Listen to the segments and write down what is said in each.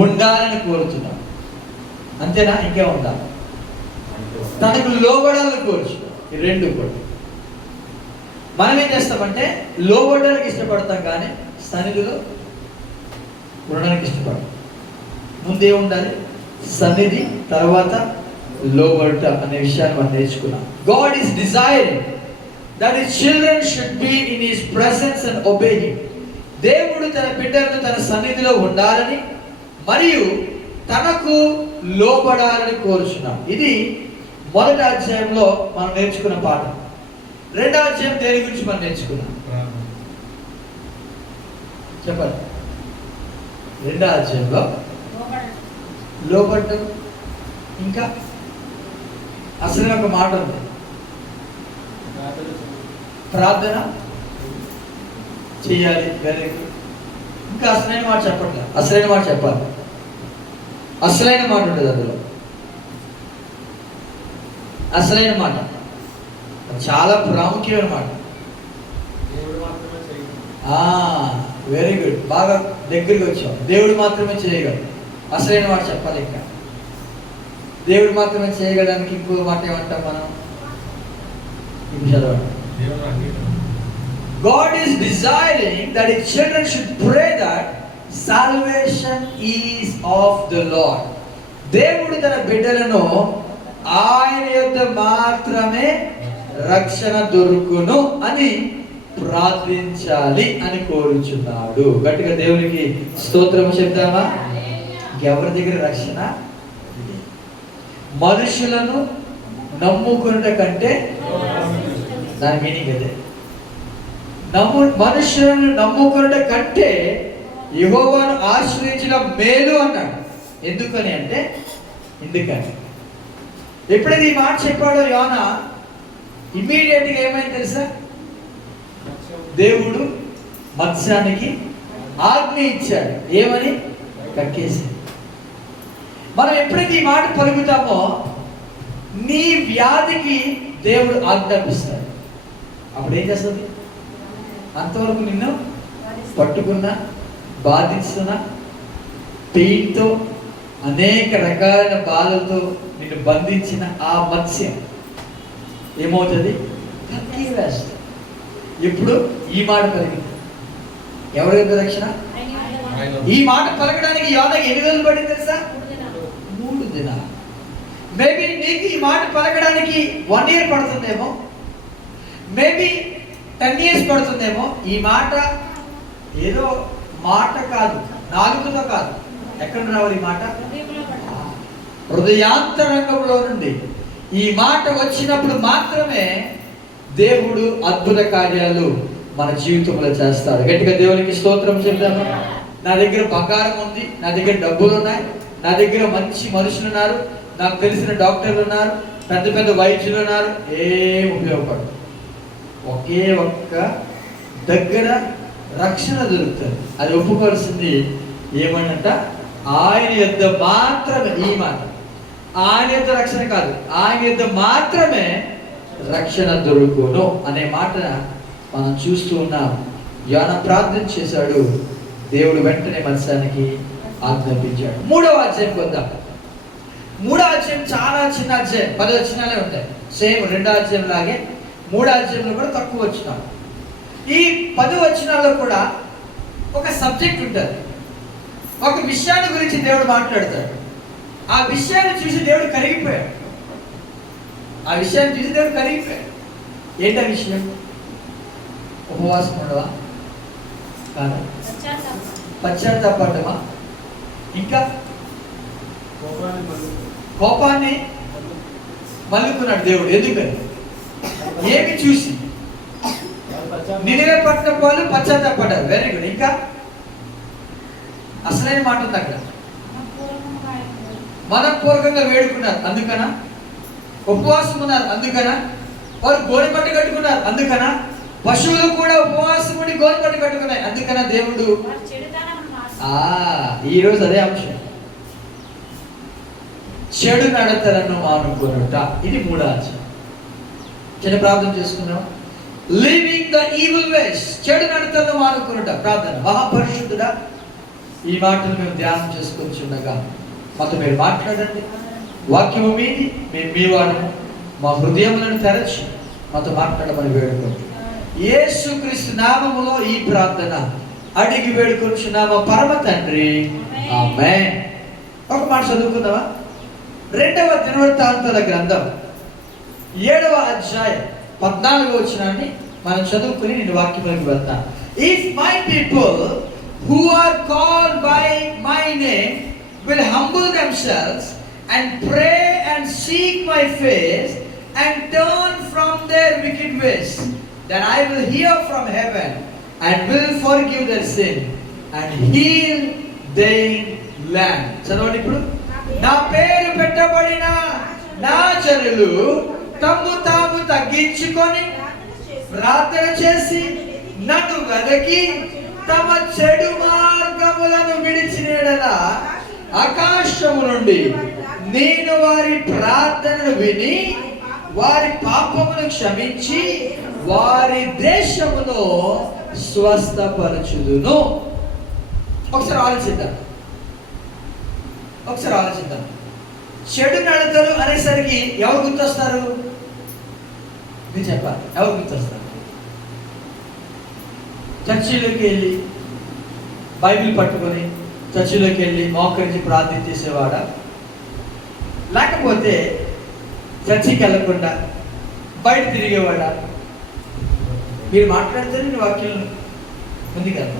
ఉండాలని కోరుతున్నాడు. అంతేనా? ఇంకే ఉండాలి. తనకు లోబడాలని కోరుచున్నాడు. ఈ రెండు కూడా మనం ఏం చేస్తామంటే లోబడడానికి ఇష్టపడతాం, కానీ సన్నిధిలో ఉండడానికి ఇష్టపడతాం. ముందే ఉండాలి సన్నిధి, తర్వాత లోబడుట అనే విషయాన్ని మనం నేర్చుకున్నాం. God is desiring that his children should be in his presence and obey him. దేవుడు తన బిడ్డలను తన సన్నిధిలో ఉండాలని మరియు తనకు లోబడాలని కోరుచున్నాం. ఇది మొదటి అధ్యాయంలో మనం నేర్చుకున్న పాఠం. రెండవ అధ్యాయం దేని గురించి మనం నేర్చుకున్నాం చెప్పండి. రెండవ అధ్యాయంలో లోబడ్డం, ఇంకా అసలు ఒక మాట ఉంది, ప్రార్థన చేయాలి. Very good. ఇంకా అసలైన మాట చెప్పట్లేదు. అసలైన మాట చెప్పాలి. అసలైన మాట ఉంటుంది అందులో. అసలైన మాట చాలా ప్రాముఖ్యమైన మాట. వెరీ గుడ్, బాగా దగ్గరికి వచ్చాం. దేవుడు మాత్రమే చేయగలడు. అసలైన మాట చెప్పాలి. ఇంకా దేవుడు మాత్రమే చేయగలడానికి ఇంకో మాట ఏమంటాం మనం? God is desiring that his children should pray that salvation is of the Lord. దేవుడు తన బిడ్డలను ఆయన యొద్ద మాత్రమే రక్షణ దొరుకును అని ప్రార్థించాలి అని కోరుచున్నాడు. గట్టిగా దేవునికి స్తోత్రం చెప్తామా? ఎవరి దగ్గర రక్షణ? మనుషులను నమ్ముకున్న కంటే, దాని మీనింగ్ అదే. మనుషులను నమ్ముకున్న కంటే యెహోవాను ఆశ్రయించడం మేలు అన్నాడు. ఎందుకని అంటే, ఎందుకని ఎప్పుడైతే ఈ మాట చెప్పాడో యోనా, ఇమ్మీడియట్గా ఏమైంది తెలుసా? దేవుడు మత్స్యానికి ఆజ్ఞ ఇచ్చాడు. ఏమని? కక్కేసి. మనం ఎప్పుడైతే ఈ మాట పలుకుతామో నీ వ్యాధికి దేవుడు ఆజ్ఞాపిస్తాడు. అప్పుడు ఏం చేస్తుంది? అంతవరకు నిన్ను పట్టుకున్నా, బాధిస్తున్నా, పెయిన్తో, అనేక రకాలైన బాధలతో నిన్ను బంధించిన ఆ మత్స్యం ఏమవుతుంది? కక్కి వేస్తుంది. ఇప్పుడు ఈ మాట పలికింది. ఎవరి యొక్క రక్షణ? ఈ మాట పలకడానికి యోనా ఎన్ని రోజులు పడింది తెలుసా? 3 దినాలు. మేబీ నీకు ఈ మాట పలకడానికి 1 year పడుతుందేమో, మేబీ 10 years పడుతుందేమో. ఈ మాట ఏదో మాట కాదు, నాలుగుతో కాదు. ఎక్కడ రావాలి ఈ మాట? హృదయాంతరంగంలో నుండి ఈ మాట వచ్చినప్పుడు మాత్రమే దేవుడు అద్భుత కార్యాలు మన జీవితంలో చేస్తాడు. గట్టిగా దేవునికి స్తోత్రం చెప్తాను. నా దగ్గర బంగారం ఉంది, నా దగ్గర డబ్బులు ఉన్నాయి, నా దగ్గర మంచి మనుషులు ఉన్నారు, నాకు తెలిసిన డాక్టర్లు ఉన్నారు, పెద్ద పెద్ద వైద్యులు ఉన్నారు, ఏం ఉపయోగపడదు. ఒకే ఒక్క దగ్గర రక్షణ దొరుకుతుంది. అది ఒప్పుకోవాల్సింది ఏమనంట? ఆయన యొద్ద మాత్రమే. ఈ మాట ఆయన యొద్ద రక్షణ కాదు, ఆయన యొద్ద మాత్రమే రక్షణ దొరుకును అనే మాట మనం చూస్తూ ఉన్నాం. యోనా ప్రార్థన చేశాడు, దేవుడు వెంటనే మత్స్యానికి ఆజ్ఞాపించాడు. 3వ అధ్యాయం వద్దాం. 3వ అధ్యాయం చాలా చిన్న అధ్యాయం, 10 వచనాలే ఉంటాయి. సేమ్ 2వ అధ్యాయం లాగే 3వ అధ్యాయంలో కూడా తక్కువ వచనాలు. ఈ 10 వచనాల్లో కూడా ఒక సబ్జెక్ట్ ఉంటుంది, ఒక విషయాన్ని గురించి దేవుడు మాట్లాడతాడు. ఆ విషయాన్ని చూసి దేవుడు కరిగిపోయాడు. ఏంటా విషయం? ఉపవాసం ఉండవా? కాదా? పశ్చాత్తాపడమా? ఇంకా కోపాన్ని మల్లుకున్నాడు దేవుడు. ఎందుకని? ఏమి చూసి? నినివే పట్టణ వాళ్ళు పశ్చాత్తాపడ్డారు. Very good. ఇంకా అసలైన మాట ఉంది అక్కడ. మనపూర్వకంగా వేడుకున్నారు, అందుకనా? ఉపవాసం ఉన్నారు, అందుకనా? వారు గోనెపట్టు కట్టుకున్నారు, అందుకనా? పశువులు కూడా ఉపవాసం ఉండి గోనెపట్టు కట్టుకున్నాయి, అందుకనా? దేవుడు ఈరోజు అదే అంశం, చెడు నడతలను మానుకొనుట. ఇది 3వ అధ్యాయం. చిన్న ప్రార్థన చేసుకున్నాం. లివింగ్ ద ఈవిల్ వేస్, చెడు నడతలను మానుకొనుట. ప్రార్థన. మహాపరిశుద్ధుడా, ఈ మాటలు మేము ధ్యానం చేసుకొచ్చుండగా మాతో మీరు మాట్లాడండి. వాక్యము మీది, మేము మీ వాడము. మా హృదయములను తెరచి మాతో మాట్లాడమని వేడుకోండి. యేసుక్రీస్తు నామములో ఈ ప్రార్థన అడిగి వేడుకొచ్చున్నాము పరమ తండ్రి, ఆమేన్. ఒక మాట చదువుకుందామా? 2వ దినవృత్తాంతాల గ్రంథం 7వ అధ్యాయం 14వ వచనాన్ని మనం చదువుకుని నేను వాక్యంలోకి వెళ్తాను. If my people who are called by my name will humble themselves and pray and seek my face and turn from their wicked ways, then I will hear from heaven and will forgive their sin and heal their land. చదవండి ఇప్పుడు. నా పేరు పెట్టబడిన నా జనులు తమ్ము తాము తగ్గించుకొని ప్రార్థన చేసి నన్ను వెదకి తమ చెడు మార్గములను విడిచిన యెడల ఆకాశము నుండి నేను వారి ప్రార్థనను విని వారి పాపమును క్షమించి వారి దేశమును స్వస్థపరచుదును. ఒకసారి ఆలోచిద్దాం. చెడు నడతలు అనేసరికి ఎవరు గుర్తొస్తారు? నేను చెప్పాలి, ఎవరు గుర్తొస్తారు? చర్చిలోకి వెళ్ళి బైబిల్ పట్టుకొని చర్చిలోకి వెళ్ళి మోకరించి ప్రార్థన చేసేవాడా, లేకపోతే చర్చికి వెళ్ళకుండా బయట తిరిగేవాడా? మీరు మాట్లాడితే నేను వాక్యం ఉంది కదా.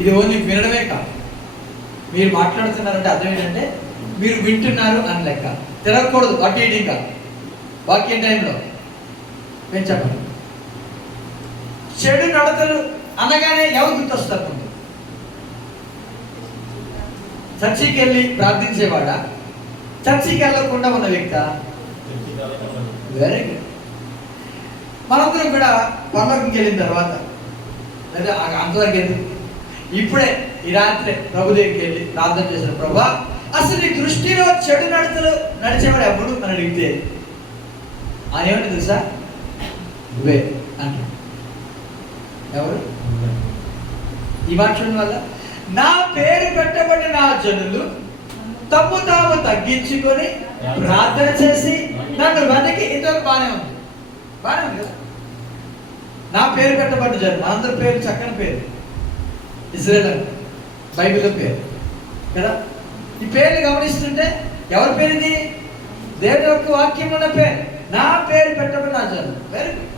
ఇది ఓన్లీ వినడమే కాదు, మీరు మాట్లాడుతున్నారంటే అర్థం ఏంటంటే మీరు వింటున్నారు అని లెక్క. తిరగకూడదు అటు ఇటుగా వాక్యం టైంలో. నేను చెప్పండి, చెడు నడతలు అనగానే ఎవరు గుర్తొస్తారు? ముందు చర్చికి వెళ్ళి ప్రార్థించేవాడా, చర్చికి వెళ్ళకుండా ఉన్న వ్యక్త? Very good. మనందరం కూడా పరలోకంకి వెళ్ళిన తర్వాత, లేదా అంతవరకు ఎందుకు, ఇప్పుడే ఈ రాత్రి ప్రభు దగ్గరికి వెళ్ళి ప్రార్థన చేసిన, ప్రభా అసలు నీ దృష్టిలో చెడు నడతలు నడిచేవాడు ఎప్పుడు అని అడిగితే ఆయన ఏమంటే తెలుసా? నువ్వే అంట. ఎవరు? ఈ మాట్లాడడం వల్ల నా పేరు పెట్టబడిన నా జనులు తమ్ము తాము తగ్గించుకొని ప్రార్థన చేసి నన్ను వెనక్కి. ఇంతవరకు బాగానే ఉంది కదా. నా పేరు పెట్టబడిన జనులు, అందరి పేరు చక్కని పేరు, ఇజ్రాయేల్ బైబిల్లో పేరు కదా. ఈ పేర్లు గమనిస్తుంటే ఎవరి పేరు ఇది? దేవుని యొక్క వాక్యం ఉన్న పేరు. నా పేరు పెట్టబడిన నా జనులు. Very good.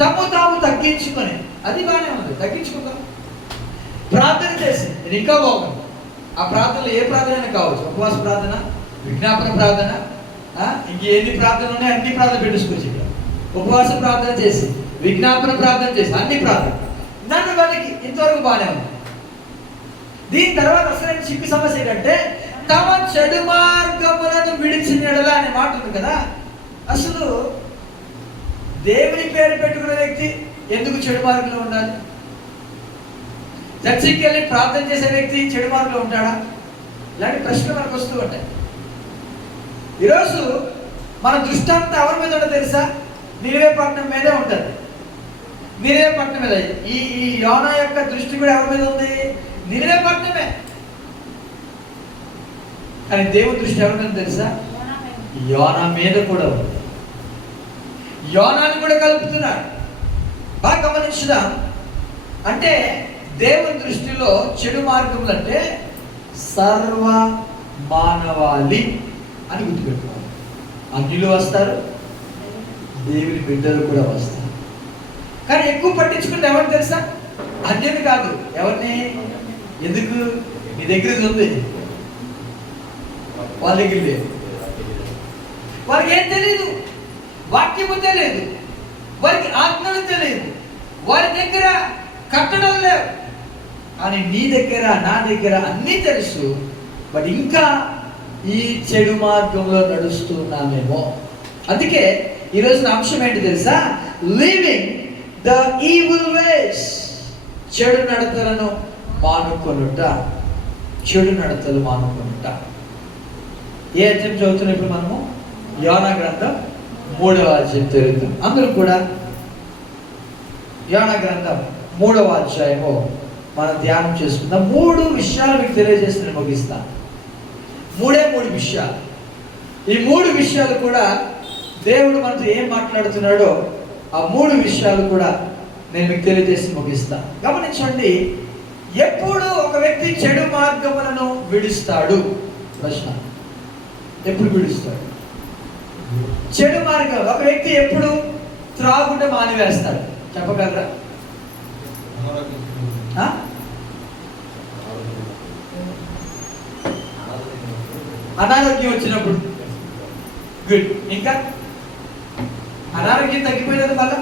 తమ్ము తాము తగ్గించుకొని, అది బాగానే ఉంది, తగ్గించుకుందాం. ప్రార్థన చేసి నేను ఇంకా బాగుంది. ఆ ప్రార్థనలు ఏ ప్రార్థన కావచ్చు, ఉపవాస ప్రార్థన, విజ్ఞాపన ప్రార్థన, ఇంకెన్ని ప్రార్థనలు ఉన్నాయి అన్ని ప్రార్థన పెట్టేసుకోవచ్చు. ఇక్కడ ఉపవాస ప్రార్థన చేసి, విజ్ఞాపన ప్రార్థన చేసి, అన్ని ప్రార్థన నన్ను మనకి ఇంతవరకు బాగానే ఉంది. దీని తర్వాత అసలు చిక్కు సమస్య ఏంటంటే తమ చెడు మార్గములను విడిచిన యెడల అనే మాట ఉంది కదా. అసలు దేవుని పేరు పెట్టుకున్న వ్యక్తి ఎందుకు చెడు మార్గంలో ఉండాలి? చర్చికి వెళ్ళి ప్రార్థన చేసే వ్యక్తి చెడు మార్గంలో ఉంటాడా? ఇలాంటి ప్రశ్నలు మనకు వస్తూ ఉంటాయి. ఈరోజు మన దృష్టి అంతా ఎవరి మీద ఉంటుంది తెలుసా? నినివే పట్టణం మీదే ఉంటుంది. నినివే పట్టణం మీద ఈ యోనా యొక్క దృష్టి కూడా ఎవరి మీద ఉంది? నినివే పట్టణమే. కానీ దేవుని దృష్టి ఎవరి మీద తెలుసా? యోనా మీద కూడా ఉంది. యోనాను కూడా కలుపుతున్నాడు. బాగా గమనించుదాం. అంటే దేవుని దృష్టిలో చెడు మార్గములు అంటే సర్వ మానవాళి అని గుర్తుపెట్టుకోవాలి. అన్యులు వస్తారు, దేవుని బిడ్డలు కూడా వస్తారు. కానీ ఎక్కువ పట్టించుకుంటే ఎవరు తెలుసా? అన్యులు కాదు. ఎవరిని? ఎందుకు? నీ దగ్గర ఉంది, వాళ్ళ దగ్గర లేదు. వారికి ఏం తెలియదు, వాక్యము తెలియదు, వారికి ఆజ్ఞలు తెలియదు, వారి దగ్గర కట్టడం లేవు. కానీ నీ దగ్గర నా దగ్గర అన్నీ తెలుసు. బట్ ఇంకా ఈ చెడు మార్గంలో నడుస్తున్నామేమో. అందుకే ఈరోజు నా అంశం ఏంటి తెలుసా? లివింగ్ ద ఈవిల్ వేస్. చెడు నడతలను మానుకొనుట. చెడు నడతలు మానుకొనుట. ఏ అధ్యాయం చదువుతున్నా ఇప్పుడు మనము? యోనా గ్రంథం 3వ అధ్యాయం చదువుతాం. అందరూ కూడా యోనా గ్రంథం 3వ అధ్యాయము మనం ధ్యానం చేసుకుందాం. 3 విషయాలు మీకు తెలియజేసి నేను ముగిస్తాను. 3 విషయాలు. ఈ 3 విషయాలు కూడా దేవుడు మనతో ఏం మాట్లాడుతున్నాడో ఆ 3 విషయాలు కూడా నేను మీకు తెలియజేసి ముగిస్తాను. గమనించండి, ఎప్పుడు ఒక వ్యక్తి చెడు మార్గములను విడుస్తాడు? ప్రశ్న, ఎప్పుడు విడుస్తాడు చెడు మార్గం? ఒక వ్యక్తి ఎప్పుడు త్రాగుట మానివేస్తాడు? చెప్పగలరా? అనారోగ్యం వచ్చినప్పుడు. గుడ్. ఇంకా అనారోగ్యం తగ్గిపోయినది మళ్ళా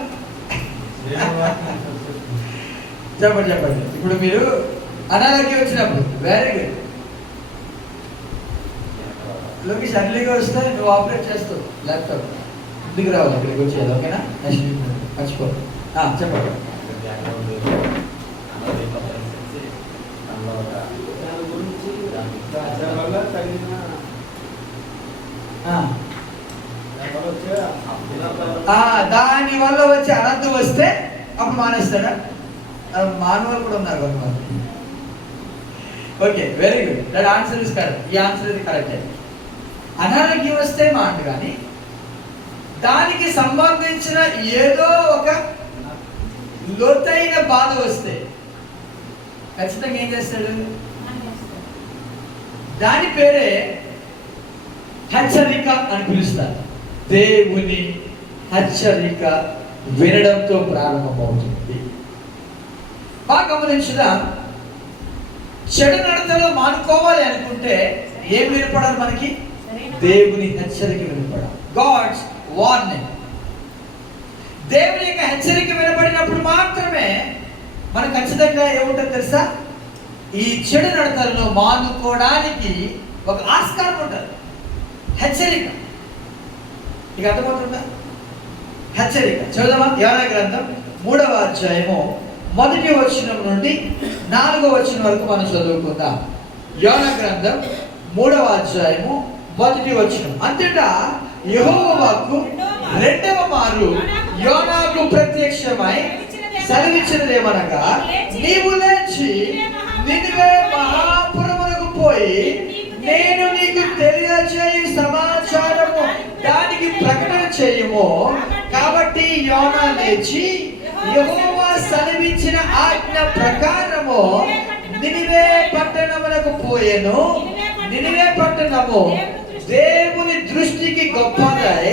చెప్పండి. ఇప్పుడు మీరు అనారోగ్యం వచ్చినప్పుడు, వెరీ గుడ్. లోకేష్ అర్లీగా వస్తే నువ్వు ఆపరేట్ చేస్తావు ల్యాప్టాప్. ఇంటికి రావాలి, ఇక్కడికి వచ్చేది. ఓకేనా? మర్చిపో. చెప్పండి. దాని వల్ల వచ్చే అనర్థం వస్తే అప్పుడు మానేస్తాడా? మానవులు కూడా ఉన్నారు కొంతమంది. Okay, very good. That answer is correct. ఈ ఆన్సర్ ఇది కరెక్ట్. అనారోగ్యం వస్తే మాట, కానీ దానికి సంబంధించిన ఏదో ఒక లోతైన బాధ వస్తే ఖచ్చితంగా ఏం చేస్తాడు? దాని పేరే హెచ్చరిక అని పిలుస్తారు. దేవుని హెచ్చరిక వినడంతో ప్రారంభమవుతుంది. బాగా గమనించుదా, చెడు నడతలో మానుకోవాలి అనుకుంటే ఏం వినపడాలి మనకి? దేవుని హెచ్చరిక వినపడాలి. God's warning. దేవుని యొక్క హెచ్చరిక వినపడినప్పుడు మాత్రమే మనకు ఖచ్చితంగా ఏముంటుంది తెలుసా? ఈ చెడు నడతలను మానుకోవడానికి ఒక ఆస్కారం ఉంటుంది. హెచ్చరిక. ఇక అర్థమవుతుందా? హెచ్చరిక. చదువుదామా? యోనా గ్రంథం 3వ అధ్యాయము 1వ వచనం నుండి 4వ వచనం వరకు మనం చదువుకుందాం. యోనా గ్రంథం 3వ అధ్యాయము 1వ వచనం. అంతటా యెహోవా వాక్కు 2వ మారు యోనాకు ప్రత్యక్షమై సెలవిచ్చినదేమనగా, నీవు లేచి నినివే మహాపురమునకు పోయి నేను నీకు తెలియజేయు సమాచారము దానికి ప్రకటన చేయము. కాబట్టి యోనా లేచి యెహోవా సెలవిచ్చిన ఆజ్ఞ ప్రకారము నినివే పట్టణమునకు పోయెను. నినివే పట్టణము దేవుని దృష్టికి గొప్పదై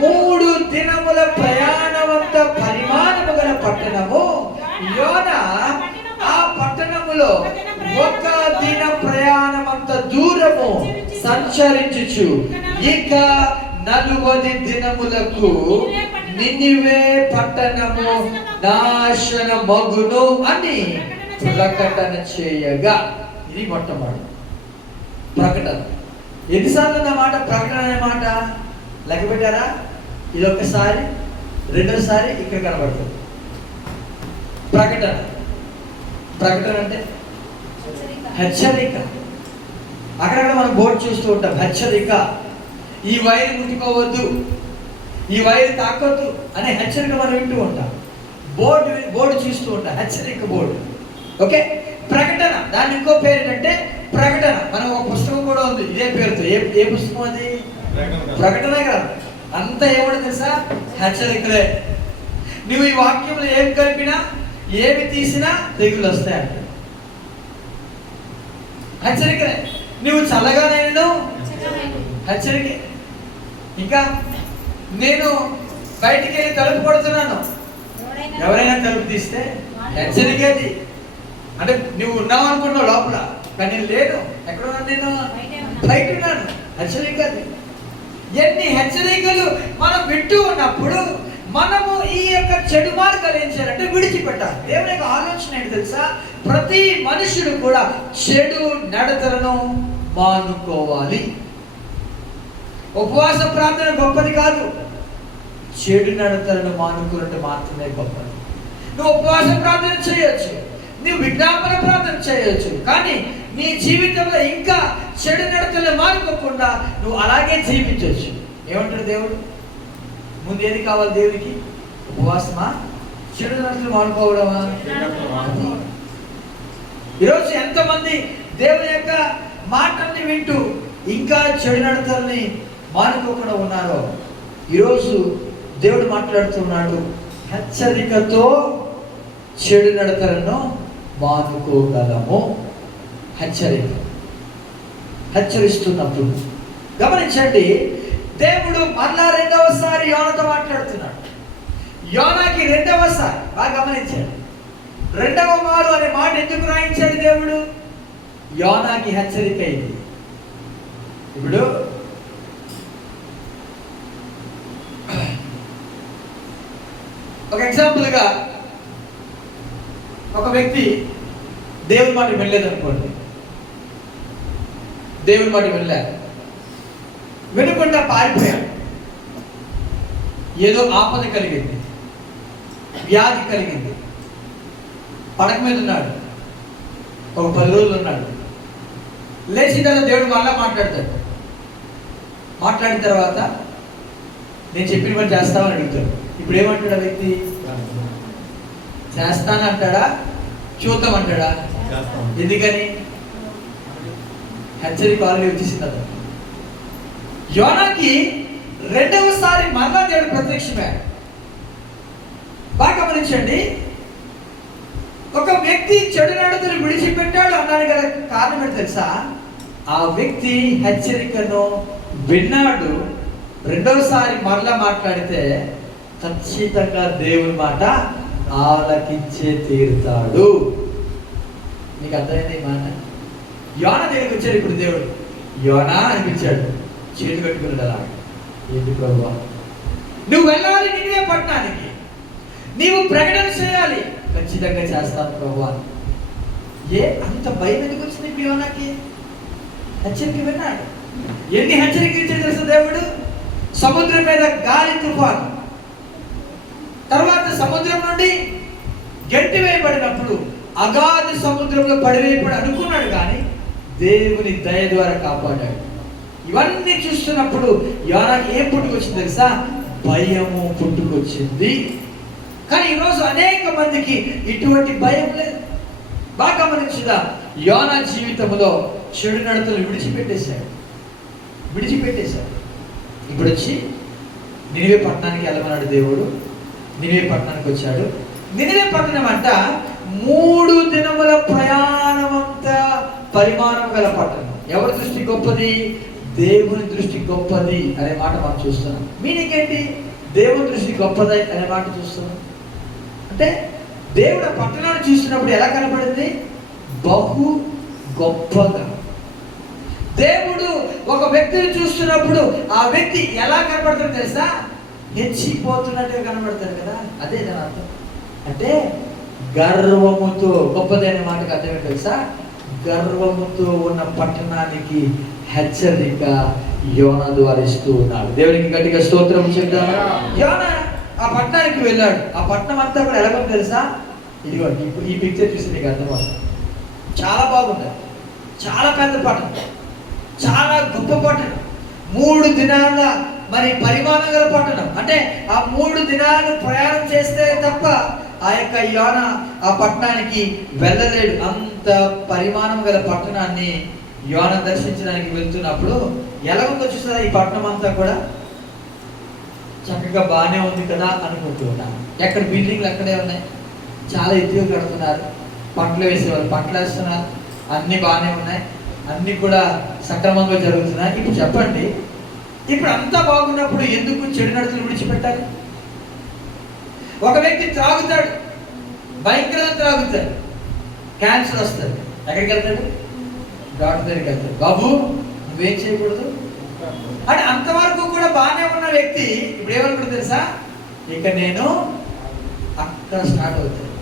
3 దినముల ప్రయాణమంత పరిమాణము గల పట్టణము. యోనా ఆ పట్టణములో 1 దిన ప్రయాణమంత దూరము సంచరించుచు ఇక 40 దినములకు నినివే పట్టణము నాశనమగును అని ప్రకటన చేయగా. ఇది మొట్టమొదటి ప్రకటన. ఎన్నిసార్లు అన్నమాట ప్రకటన అనే మాట లెక్క పెట్టారా? ఇది ఒక్కసారి, రెండోసారి ఇక్కడ కనబడుతుంది. ప్రకటన. ప్రకటన అంటే హెచ్చరిక. అక్కడక్కడ మనం బోర్డు చూస్తూ ఉంటాం, హెచ్చరిక. ఈ వైర్ ముట్టుకోవద్దు, ఈ వైర్ తాకొద్దు అనే హెచ్చరిక మనం వింటూ ఉంటాం. బోర్డు చూస్తూ ఉంటాం, హెచ్చరిక బోర్డు. ఓకే. ప్రకటన, దాని ఇంకో పేరు ఏంటంటే ప్రకటన. మనం ఒక పుస్తకం కూడా ఉంది ఇదే పేరుతో. ఏ పుస్తకం అది? ప్రకటన కదా. అంతా ఏమన్నా తెలుసా? హెచ్చరికలే. నువ్వు ఈ వాక్యంలో ఏం కలిపినా, ఏమి తీసినా తెగులు వస్తాయంట. హెచ్చరికలే. నువ్వు చల్లగానైనా హెచ్చరికే. ఇంకా నేను బయటికి వెళ్ళి తలుపు కొడుతున్నాను, ఎవరైనా తలుపు తీస్తే హెచ్చరికేది. అంటే నువ్వు ఉన్నావు అనుకున్నావు లోపల, కానీ నేను లేను. ఎక్కడ ఉన్నాను? నేను బయట ఉన్నాను. హెచ్చరిక. ఎన్ని హెచ్చరికలు మనం వింటూ ఉన్నప్పుడు మనము ఈ యొక్క చెడు మార్గాలు ఏం చేయాలంటే విడిచిపెట్టాలి. దేవుని యొక్క ఆలోచన ఏంటి తెలుసా? ప్రతి మనుషుడు కూడా చెడు నడతలను మానుకోవాలి. ఉపవాస ప్రార్థన గొప్పది కాదు, చెడు నడతలను మానుకున్నట్టు మాత్రమే గొప్పది. నువ్వు ఉపవాస ప్రార్థన చేయొచ్చు, నువ్వు విజ్ఞాపన ప్రార్థన చేయొచ్చు, కానీ నీ జీవితంలో ఇంకా చెడు నడతలు మానుకోకుండా నువ్వు అలాగే జీవించవచ్చు. ఏమంటాడు దేవుడు? ముందు ఏది కావాలి దేవునికి? ఉపవాసమా, చెడు నడతలు మానుకోవడమా? ఈరోజు ఎంతమంది దేవుని యొక్క మాటల్ని వింటూ ఇంకా చెడు నడతల్ని మానుకోకుండా ఉన్నారో, ఈరోజు దేవుడు మాట్లాడుతున్నాడు, హెచ్చరికతో చెడు నడతలను మానుకోగలము. హెచ్చరిస్తున్నప్పుడు గమనించండి, దేవుడు మరలా రెండవసారి యోనాతో మాట్లాడుతున్నాడు. యోనాకి రెండవసారి బాగా గమనించండి, రెండవ మారు అనే మాట ఎందుకు రాయించాడు దేవుడు? యోనాకి హెచ్చరిక అయింది. ఇప్పుడు ఒక ఎగ్జాంపుల్గా, ఒక వ్యక్తి దేవుని మాట వెళ్ళలేదనుకోండి, దేవుని మాట వెళ్ళారు, వినకుండా పారిపోయాడు. ఏదో ఆపద కలిగింది, వ్యాధి కలిగింది, పడక మీద ఉన్నాడు, ఒక 10 రోజులు ఉన్నాడు. లేచిన తర్వాత దేవుడు మళ్ళా మాట్లాడతాడు. మాట్లాడిన తర్వాత నేను చెప్పిన పని చేస్తామని అడుగుతాడు. ఇప్పుడు ఏమంటాడు ఆ వ్యక్తి? చేస్తానంటాడా, చూద్దామంటాడా? ఎందుకని? హెచ్చరిక ఆల్రెడీ వచ్చేసింది అతను. యోనాకి రెండవసారి మరలా దేవుడు ప్రత్యక్షమయ్యాడు. బాగా గమనించండి, ఒక వ్యక్తి చెడు నడతలు విడిచిపెట్టాడు అన్నాడు కదా, కారణం ఏంటి తెలుసా? ఆ వ్యక్తి హెచ్చరికను విన్నాడు. రెండవసారి మరలా మాట్లాడితే ఖచ్చితంగా దేవుని మాట ఆలకించే తీరుతాడు. నీకు అర్థమైంది ఈ మాట? యోనా దగ్గరికి వచ్చాడు. ఇప్పుడు దేవుడు యోనా అనిపించాడు, చేతి కట్టుకున్నాడు. అలా, ఏంటి ప్రభువా? నువ్వు వెళ్ళాలి నినివే పట్టణానికి, నీవు ప్రకటన చేయాలి. ఖచ్చితంగా చేస్తాను ప్రభువా. ఏ అంత భయం ఎందుకు వచ్చింది ఇప్పుడు యోనాకి? హెచ్చరిక విన్నాడు. ఎన్ని హెచ్చరికలు ఇచ్చాడు తెలుసా దేవుడు? సముద్రం మీద గాలి తుఫాను, తర్వాత సముద్రం నుండి గంటి వేయబడినప్పుడు అగాధ సముద్రంలో పడివేయబడి అనుకున్నాడు, కానీ దేవుని దయ ద్వారా కాపాడాడు. ఇవన్నీ చూస్తున్నప్పుడు యోనాకి ఏం పుట్టుకొచ్చింది తెలుసా? భయము పుట్టుకొచ్చింది. కానీ ఈరోజు అనేక మందికి ఇటువంటి భయం లేదు. బాగా గమనించుదా, యోనా జీవితంలో చెడు నడతలు విడిచిపెట్టేశాడు. ఇప్పుడు వచ్చి నినివే పట్టణానికి వెళ్ళమన్నాడు దేవుడు. నినివే పట్టణానికి వచ్చాడు. నినివే పట్టణం అంట 3 దినముల ప్రయాణమంతా పరిమాణం గల పట్టణం. ఎవరి దృష్టి గొప్పది? దేవుని దృష్టి గొప్పది అనే మాట మనం చూస్తున్నాం. మీనింగ్ ఏంటి? దేవుని దృష్టి గొప్పది అనే మాట చూస్తున్నాం అంటే, దేవుడు ఆ పట్టణాన్ని చూసినప్పుడు ఎలా కనపడింది? బహు గొప్పగా. దేవుడు ఒక వ్యక్తిని చూస్తున్నప్పుడు ఆ వ్యక్తి ఎలా కనపడతాడు తెలుసా? హెచ్చిపోతున్నట్టుగా కనబడతాడు కదా. అదే దాని అర్థం. అంటే గర్వముతో, గొప్పదైన మాటకు అర్థం ఏంటి తెలుసా? గర్వముతో ఉన్న పట్టణానికి హెచ్చరిక యోనా ద్వారా ఇస్తూ ఉన్నాడు. దేవునికి గట్టిగా స్తోత్రం చెప్తాను. యోనా ఆ పట్టణానికి వెళ్ళాడు. ఆ పట్టణం అంతా కూడా ఎలాగో తెలుసా? ఇదిగోండి, ఈ పిక్చర్ చూసి నీకు అర్థమవుతుంది. చాలా బాగుంది, చాలా పెద్ద పట్టణం, చాలా గొప్ప పట్టణం, 3 దినాల మరి పరిమాణం గల పట్టణం. అంటే ఆ 3 దినాలు ప్రయాణం చేస్తే తప్ప ఆ యొక్క యోనా ఆ పట్టణానికి వెళ్ళలేడు. అంత పరిమాణం గల పట్టణాన్ని యోనా దర్శించడానికి వెళ్తున్నప్పుడు ఎలా ఉందో చూసారా? ఈ పట్టణం అంతా కూడా చక్కగా బాగానే ఉంది కదా అనుకుంటూ ఉన్నాను. ఎక్కడ బిల్డింగ్లు అక్కడే ఉన్నాయి, చాలా ఎత్తుగా కడుతున్నారు, పంటలు వేసేవారు పంటలు వేస్తున్నారు, అన్నీ బాగానే ఉన్నాయి, అన్నీ కూడా సక్రమంగా జరుగుతున్నాయి. ఇప్పుడు చెప్పండి, ఇప్పుడు అంతా బాగున్నప్పుడు ఎందుకు చెడు నడతలు విడిచిపెట్టాలి? ఒక వ్యక్తి త్రాగుతాడు, భయంకరంగా త్రాగుతాడు, క్యాన్సర్ వస్తుంది, ఎక్కడికి వెళ్తాడు? డాక్టర్ దగ్గరికి వెళ్తాడు. బాబు నువ్వేం చేయకూడదు అని. అంతవరకు కూడా బాగానే ఉన్న వ్యక్తి ఇప్పుడు ఏమనుకుంటుంది తెలుసా? ఇక నేను అక్కడ స్టార్ట్ అవుతాడు.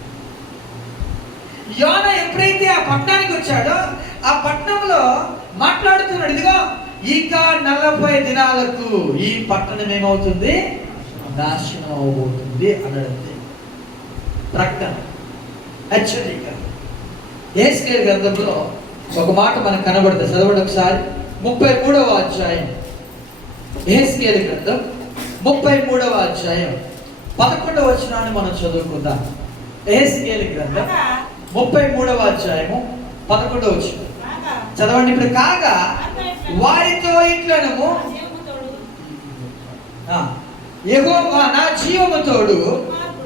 యోనా ఎప్పుడైతే ఆ పట్టణానికి వచ్చాడో ఆ పట్టణంలో మాట్లాడుతున్నాడు, ఇదిగో ఇక 40 దినాలకు ఈ పట్టణం ఏమవుతుంది? నాశనం అవబోతుంది అన్నాడు. ప్రకటన, హెచ్చరిక. యెహెజ్కేలు గ్రంథంలో ఒక మాట మనకు కనబడుతుంది. చదవండి ఒకసారి. 33వ అధ్యాయం, యెహెజ్కేలు గ్రంథం 33వ అధ్యాయం 11వ వచనాన్ని మనం చదువుకుందాం. యెహెజ్కేలు గ్రంథం 33వ అధ్యాయము 11వ వచనం చదవండి. ఇప్పుడు కాగా వారితో ఇట్లనము, యెహోవా నా జీవము తోడు,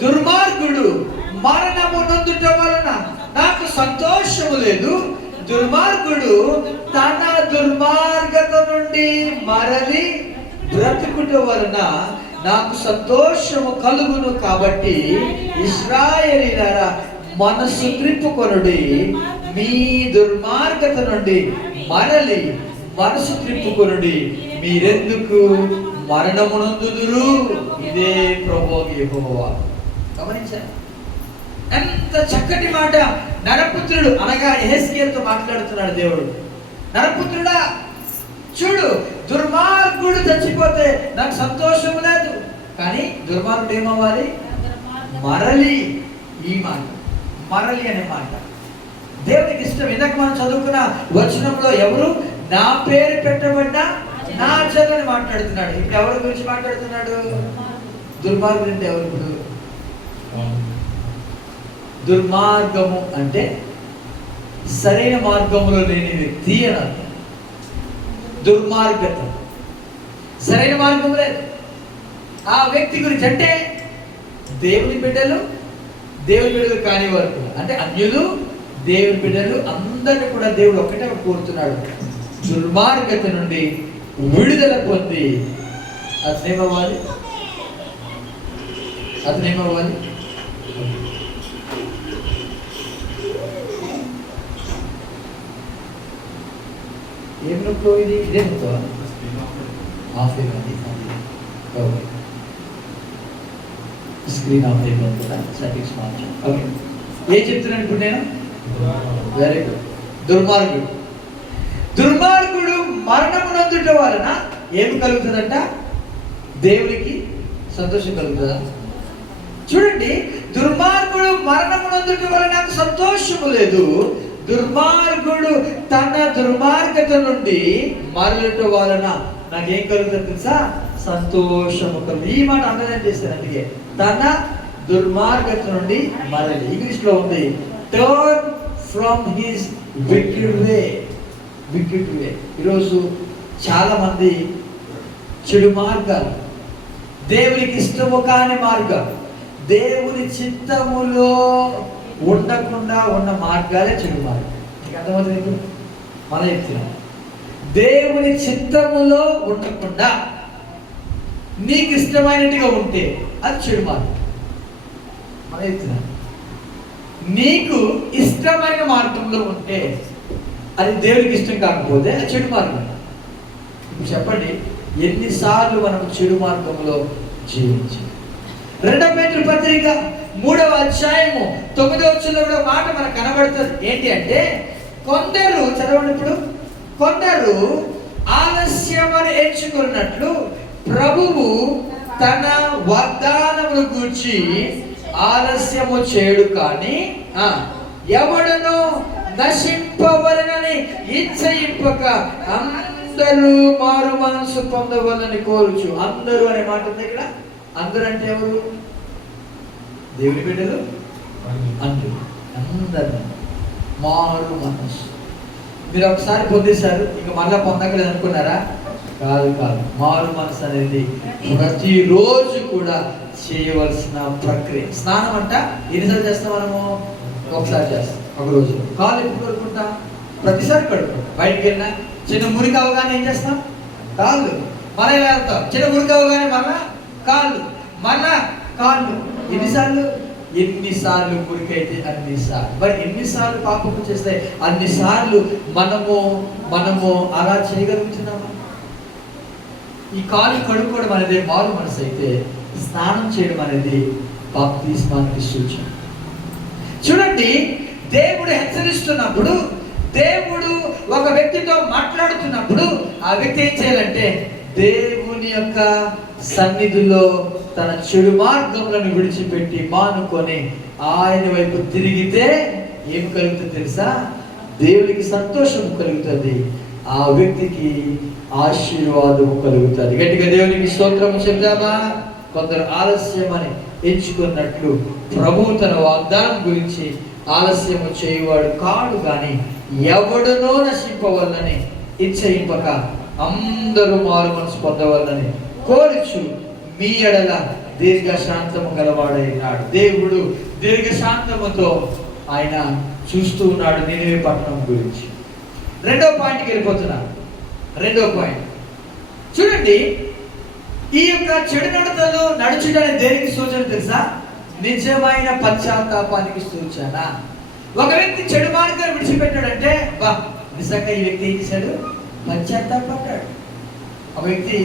దుర్మార్గుడు మరణము నొందుట వలన నాకు సంతోషము లేదు. దుర్మార్గుడు తన దుర్మార్గత నుండి మరలి బ్రతుకుట వలన నాకు సంతోషము కలుగును. కాబట్టి ఇశ్రాయేలీయులారా మనసు త్రిప్పుకొనుడి, మీ దుర్మార్గత నుండి మరలి మనసు త్రిప్పుకొనుడి, మీరెందుకు మరణమునందుదురు? ఇదే ప్రభువు యెహోవా. గమనించారు ఎంత చక్కటి మాట. నరపుత్రుడు అనగా యెహెజ్కేలుతో మాట్లాడుతున్నాడు దేవుడు. నరపుత్రుడా చూడు, దుర్మార్గుడు చచ్చిపోతే నాకు సంతోషం లేదు, కానీ దుర్మార్గుడు ఏమవ్వాలి? మరలి. ఈ మాట మరలి అనే మాట దేవునికి ఇష్టం. ఇందాక మనం చదువుకున్న వచనంలో ఎవరు? నా పేరు పెట్టబడ్డ నా జనులని మాట్లాడుతున్నాడు. ఇప్పుడు ఎవరి గురించి మాట్లాడుతున్నాడు? దుర్మార్గుడు అంటే ఎవరు? ఇప్పుడు దుర్మార్గము అంటే సరైన మార్గంలో లేని వ్యక్తి అని అర్థం. దుర్మార్గత, సరైన మార్గం లేదు ఆ వ్యక్తి గురించి. అంటే దేవుని బిడ్డలు, దేవుని బిడ్డలు కాని వారు అంటే అన్యులు, దేవుని బిడ్డలు అందరినీ కూడా దేవుడు ఒక్కటే కోరుతున్నాడు, దుర్మార్గత నుండి విడుదల పొంది అతనేమవ్వాలి? ఏం నొప్పి ఇది? ఇదే నొప్పా? స్క్రీన్ ఆఫ్ అయిపోతుంది కదా, సెట్టింగ్స్ మార్చు. ఓకే, ఏం చెప్తున్నాను ఇప్పుడు నేను? Very good. దుర్మార్గుడు మరణమునందుట వలన ఏమి కలుగుతుందంట? దేవునికి సంతోషం కలుగుతుందా? చూడండి, దుర్మార్గుడు మరణమునందుట వలన నాకు సంతోషము లేదు. దుర్మార్గుడు తన దుర్మార్గత నుండి మరలుట వలన నాకేం కలుగుతుంది తెలుసా? సంతోషము కలుగుతుంది. ఈ మాట అండర్లైన్ చేస్తాను. అందుకే తన దుర్మార్గత నుండి మరలి. ఇంగ్లీష్ లో ఉంది టర్న్ ఫ్రమ్ హిస్ వికెడ్ వే. ఈరోజు చాలా మంది చెడు మార్గాలు, దేవునికి ఇష్టము కాని మార్గాలు, దేవుని చిత్తములో ఉండకుండా ఉన్న మార్గాలే చెడు మార్గం. నీకు అర్థమవుతుంది? మనం చెప్తున్నాం, దేవుని చిత్తములో ఉండకుండా నీకు ఇష్టమైనట్టుగా ఉంటే అది చెడు మార్గం. మనం చెప్తున్నాం, నీకు ఇష్టమైన మార్గంలో ఉంటే అది దేవునికి ఇష్టం కాకపోతే అది చెడు మార్గం. ఇప్పుడు చెప్పండి, ఎన్నిసార్లు మనం చెడు మార్గంలో జీవించాలి? 2 పేతురు పత్రిక 3వ అధ్యాయము 9వ వచనంలో మాట మనకు కనబడుతుంది. ఏంటి అంటే, కొందరు చదవండి ఇప్పుడు, కొందరు ఆలస్యమని ఎంచుకున్నట్లు ప్రభువు తన వాగ్దానమును గూర్చి ఆలస్యము చేయడు, కానీ ఎవడనో నశింపవలనని ఇచ్చయింపక అందరూ మారు మనసు పొందవలని కోరుచు. అందరూ అనే మాట ఉంది ఇక్కడ. అందరూ అంటే ఎవరు? దేవుని బిడ్డలు అందరూ, అందరూ మారు మనసు. మీరు ఒకసారి పొందేశారు, ఇక మళ్ళా పొందకలేదు అనుకున్నారా? కాదు. మారు మనసు అనేది ప్రతిరోజు కూడా చేయవలసిన ప్రక్రియ. స్నానం అంట ఎన్నిసార్లు చేస్తాం మనము? ఒకసారి చేస్తాం ఒక రోజు. కాలు ఎప్పుడు కడుక్కుంటాం? ప్రతిసారి కడుక్కుంటాం. బయటికి వెళ్ళినా చిన్న మురికి అవగానే ఏం చేస్తాం? కాళ్ళు. మళ్ళీ వెళ్తాం, చిన్న మురికి అవగానే మళ్ళా కాళ్ళు, మళ్ళా కాళ్ళు. ఎన్నిసార్లు మురికి అయితే అన్నిసార్లు. మరి ఎన్నిసార్లు పాపము చేస్తే అన్నిసార్లు మనము అలా చేయగలుగుతున్నామా? ఈ కాలు కడుక్కోవడం అనేది మారు మనసు అయితే, స్నానం చేయడం అనేది బాప్తిస్మానికి సూచన. చూడండి, దేవుడు హెచ్చరిస్తున్నప్పుడు, దేవుడు ఒక వ్యక్తితో మాట్లాడుతున్నప్పుడు ఆ వ్యక్తి ఏం చేయాలంటే దేవుని యొక్క సన్నిధిలో తన చెడు మార్గములను విడిచిపెట్టి మానుకొని ఆయన వైపు తిరిగితే ఏం కలుగుతుంది తెలుసా? దేవునికి సంతోషం కలుగుతుంది, ఆ వ్యక్తికి ఆశీర్వాదము కలుగుతుంది. గట్టిగా దేవునికి స్తోత్రము చెప్దామా? కొందరు ఆలస్యం అని ఎంచుకున్నట్లు ప్రభువు తన వాగ్దానం గురించి ఆలస్యము చేయవాడు కాడు, కానీ ఎవడునో నశింపవలనని ఇచ్చయింపక అందరూ మారు మనసు పొందవలనని కోరుచు మీ ఎడల దీర్ఘశాంతము గలవాడైనాడు. దేవుడు దీర్ఘశాంతముతో ఆయన చూస్తూ ఉన్నాడు నినివే పట్టణం గురించి. రెండో పాయింట్కి వెళ్ళిపోతున్నాను. రెండో పాయింట్ చూడండి, ఈ యొక్క చెడు నడతలు నడుచుటనే దేనికి సూచన తెలుసా? నిజమైన పశ్చాత్తాపానికి సూచన. ఒక వ్యక్తి చెడు మార్గాన్ని విడిచిపెట్టాడంటే బా నిజంగా ఈ వ్యక్తి ఏం చేశాడు? పశ్చాత్తాపడ్డాడు. ఆ వ్యక్తి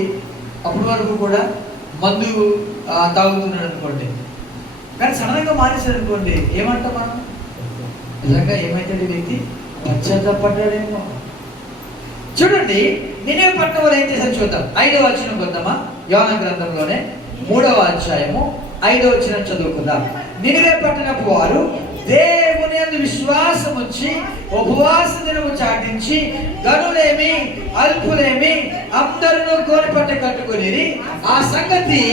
అప్పటి వరకు కూడా మందు తాగుతున్నాడు అనుకోండి, కానీ సడన్గా మానేశాడు అనుకోండి, ఏమంటాం మనం? నిజంగా ఏమైతే వ్యక్తి పశ్చాత్తాపడ్డాడేమో. చూడండి, నినివే పట్టణం వాళ్ళు ఏం చేశారు చూద్దాం. 5వ వచనం కొద్దామా? యోహాను గ్రంథంలోనే 3వ అధ్యాయము 5వ వచనం చదువుకుందాం. నినివే పట్టణపు వారు దేవుని యందు విశ్వాసం ఉంచి ఉపవాస దినము చాటించి గనులేమి అల్పులేమి అందరూ గోనెపట్ట కట్టుకొని ఆ సంగతి